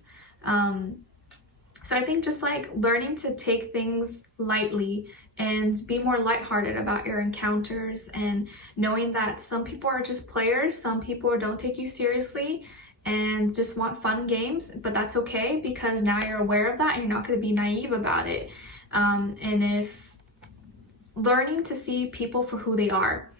So I think just like learning to take things lightly and be more lighthearted about your encounters, and knowing that some people are just players, some people don't take you seriously and just want fun games, but that's okay because now you're aware of that and you're not going to be naive about it. And if learning to see people for who they are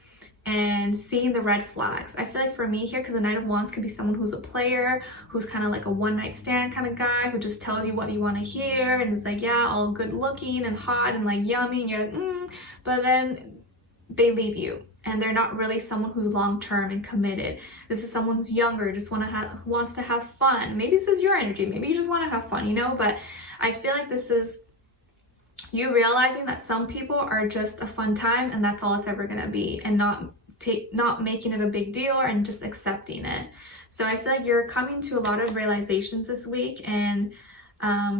and seeing the red flags. I feel like for me here, because the Knight of Wands could be someone who's a player, who's kind of like a one-night stand kind of guy, who just tells you what you want to hear and is like, yeah, all good looking and hot and like yummy, and you're like, but then they leave you and they're not really someone who's long-term and committed. This is someone who's younger, just wants to have fun. Maybe this is your energy, maybe you just want to have fun, you know, but I feel like this is you realizing that some people are just a fun time and that's all it's ever gonna be, and not making it a big deal and just accepting it. So I feel like you're coming to a lot of realizations this week, and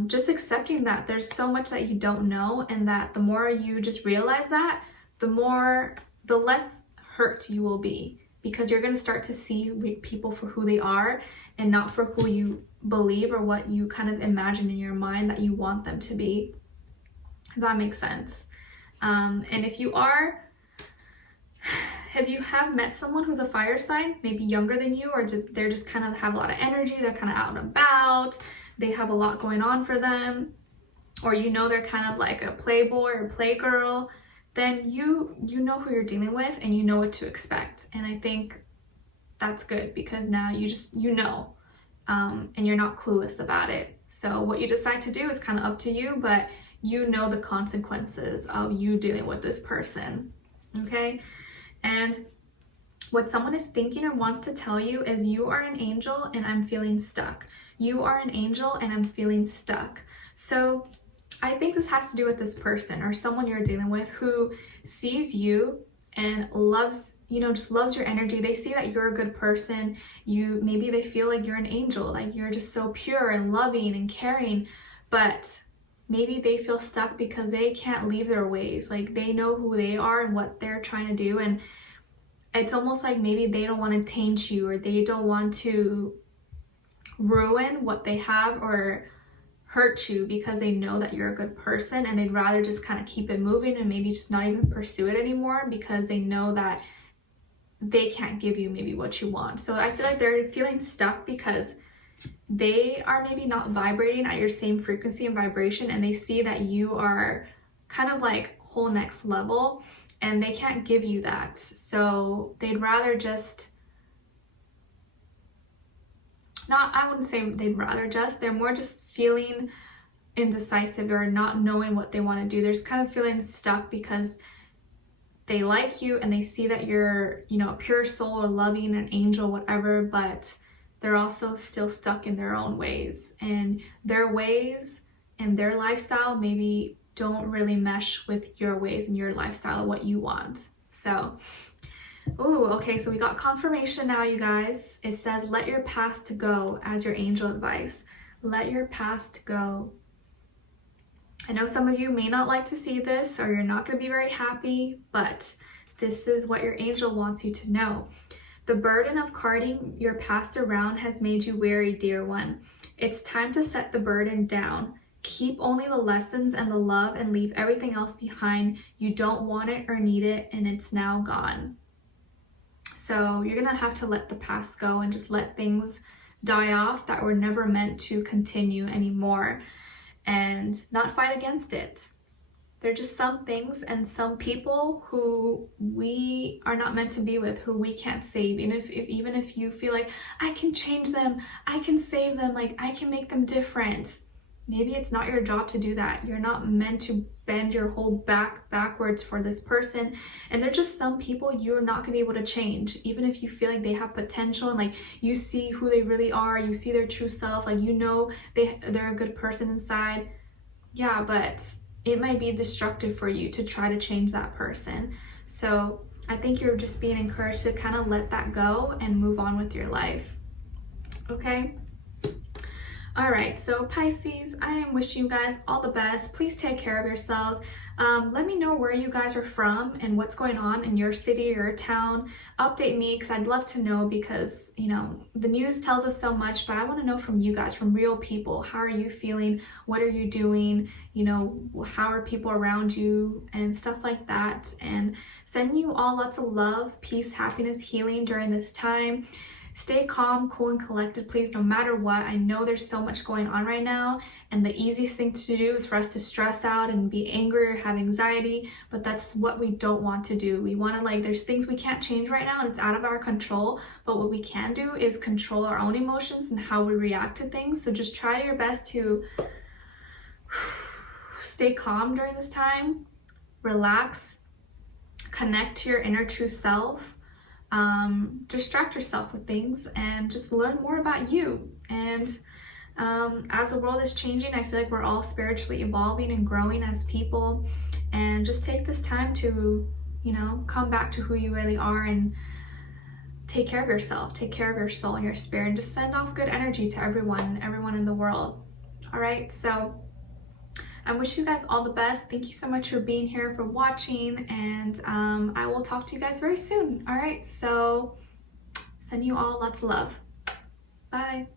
just accepting that there's so much that you don't know, and that the more you just realize that, the less hurt you will be, because you're going to start to see people for who they are and not for who you believe or what you kind of imagine in your mind that you want them to be. If that makes sense. And if you have met someone who's a fire sign, maybe younger than you, or they're just kind of have a lot of energy, they're kind of out and about, they have a lot going on for them, or you know they're kind of like a playboy or playgirl, then you know who you're dealing with and you know what to expect. And I think that's good, because now you know, and you're not clueless about it. So what you decide to do is kind of up to you, but you know the consequences of you dealing with this person, okay? And what someone is thinking or wants to tell you is, you are an angel and I'm feeling stuck. You are an angel and I'm feeling stuck. So I think this has to do with this person or someone you're dealing with who sees you and loves, you know, just loves your energy. They see that you're a good person. Maybe they feel like you're an angel, like you're just so pure and loving and caring, but maybe they feel stuck because they can't leave their ways. Like they know who they are and what they're trying to do, and it's almost like maybe they don't want to taint you, or they don't want to ruin what they have or hurt you, because they know that you're a good person, and they'd rather just kind of keep it moving and maybe just not even pursue it anymore, because they know that they can't give you maybe what you want. So I feel like they're feeling stuck because they are maybe not vibrating at your same frequency and vibration, and they see that you are kind of like whole next level and they can't give you that. So they'd rather just I wouldn't say they'd rather they're more just feeling indecisive or not knowing what they want to do. They're just kind of feeling stuck because they like you and they see that you're, you know, a pure soul or loving, an angel, whatever, but they're also still stuck in their own ways, and their ways and their lifestyle maybe don't really mesh with your ways and your lifestyle, what you want. So, okay, so we got confirmation now, you guys. It says, let your past go as your angel advice. Let your past go. I know some of you may not like to see this, or you're not going to be very happy, but this is what your angel wants you to know. The burden of carting your past around has made you weary, dear one. It's time to set the burden down. Keep only the lessons and the love and leave everything else behind. You don't want it or need it, and it's now gone. So you're gonna have to let the past go and just let things die off that were never meant to continue anymore, and not fight against it. There are just some things and some people who we are not meant to be with, who we can't save. And even if you feel like, I can change them, I can save them, like I can make them different, maybe it's not your job to do that. You're not meant to bend your whole backwards for this person. And they're just some people you're not gonna be able to change, even if you feel like they have potential and like you see who they really are, you see their true self, like you know they're a good person inside. Yeah, but it might be destructive for you to try to change that person. So I think you're just being encouraged to kind of let that go and move on with your life. Okay? All right, so Pisces, I am wishing you guys all the best. Please take care of yourselves. Let me know where you guys are from and what's going on in your city or your town. Update me, because I'd love to know, because, you know, the news tells us so much, but I want to know from you guys, from real people. How are you feeling? What are you doing? You know, how are people around you and stuff like that? And sending you all lots of love, peace, happiness, healing during this time. Stay calm, cool, and collected, please, no matter what. I know there's so much going on right now, and the easiest thing to do is for us to stress out and be angry or have anxiety, but that's what we don't want to do. We want to, like, there's things we can't change right now, and it's out of our control, but what we can do is control our own emotions and how we react to things. So just try your best to stay calm during this time, relax, connect to your inner true self. Distract yourself with things and just learn more about you. And as the world is changing, I feel like we're all spiritually evolving and growing as people, and just take this time to, you know, come back to who you really are and take care of yourself, take care of your soul and your spirit, and just send off good energy to everyone in the world. All right, so I wish you guys all the best. Thank you so much for being here, for watching, and I will talk to you guys very soon. All right, so send you all lots of love. Bye.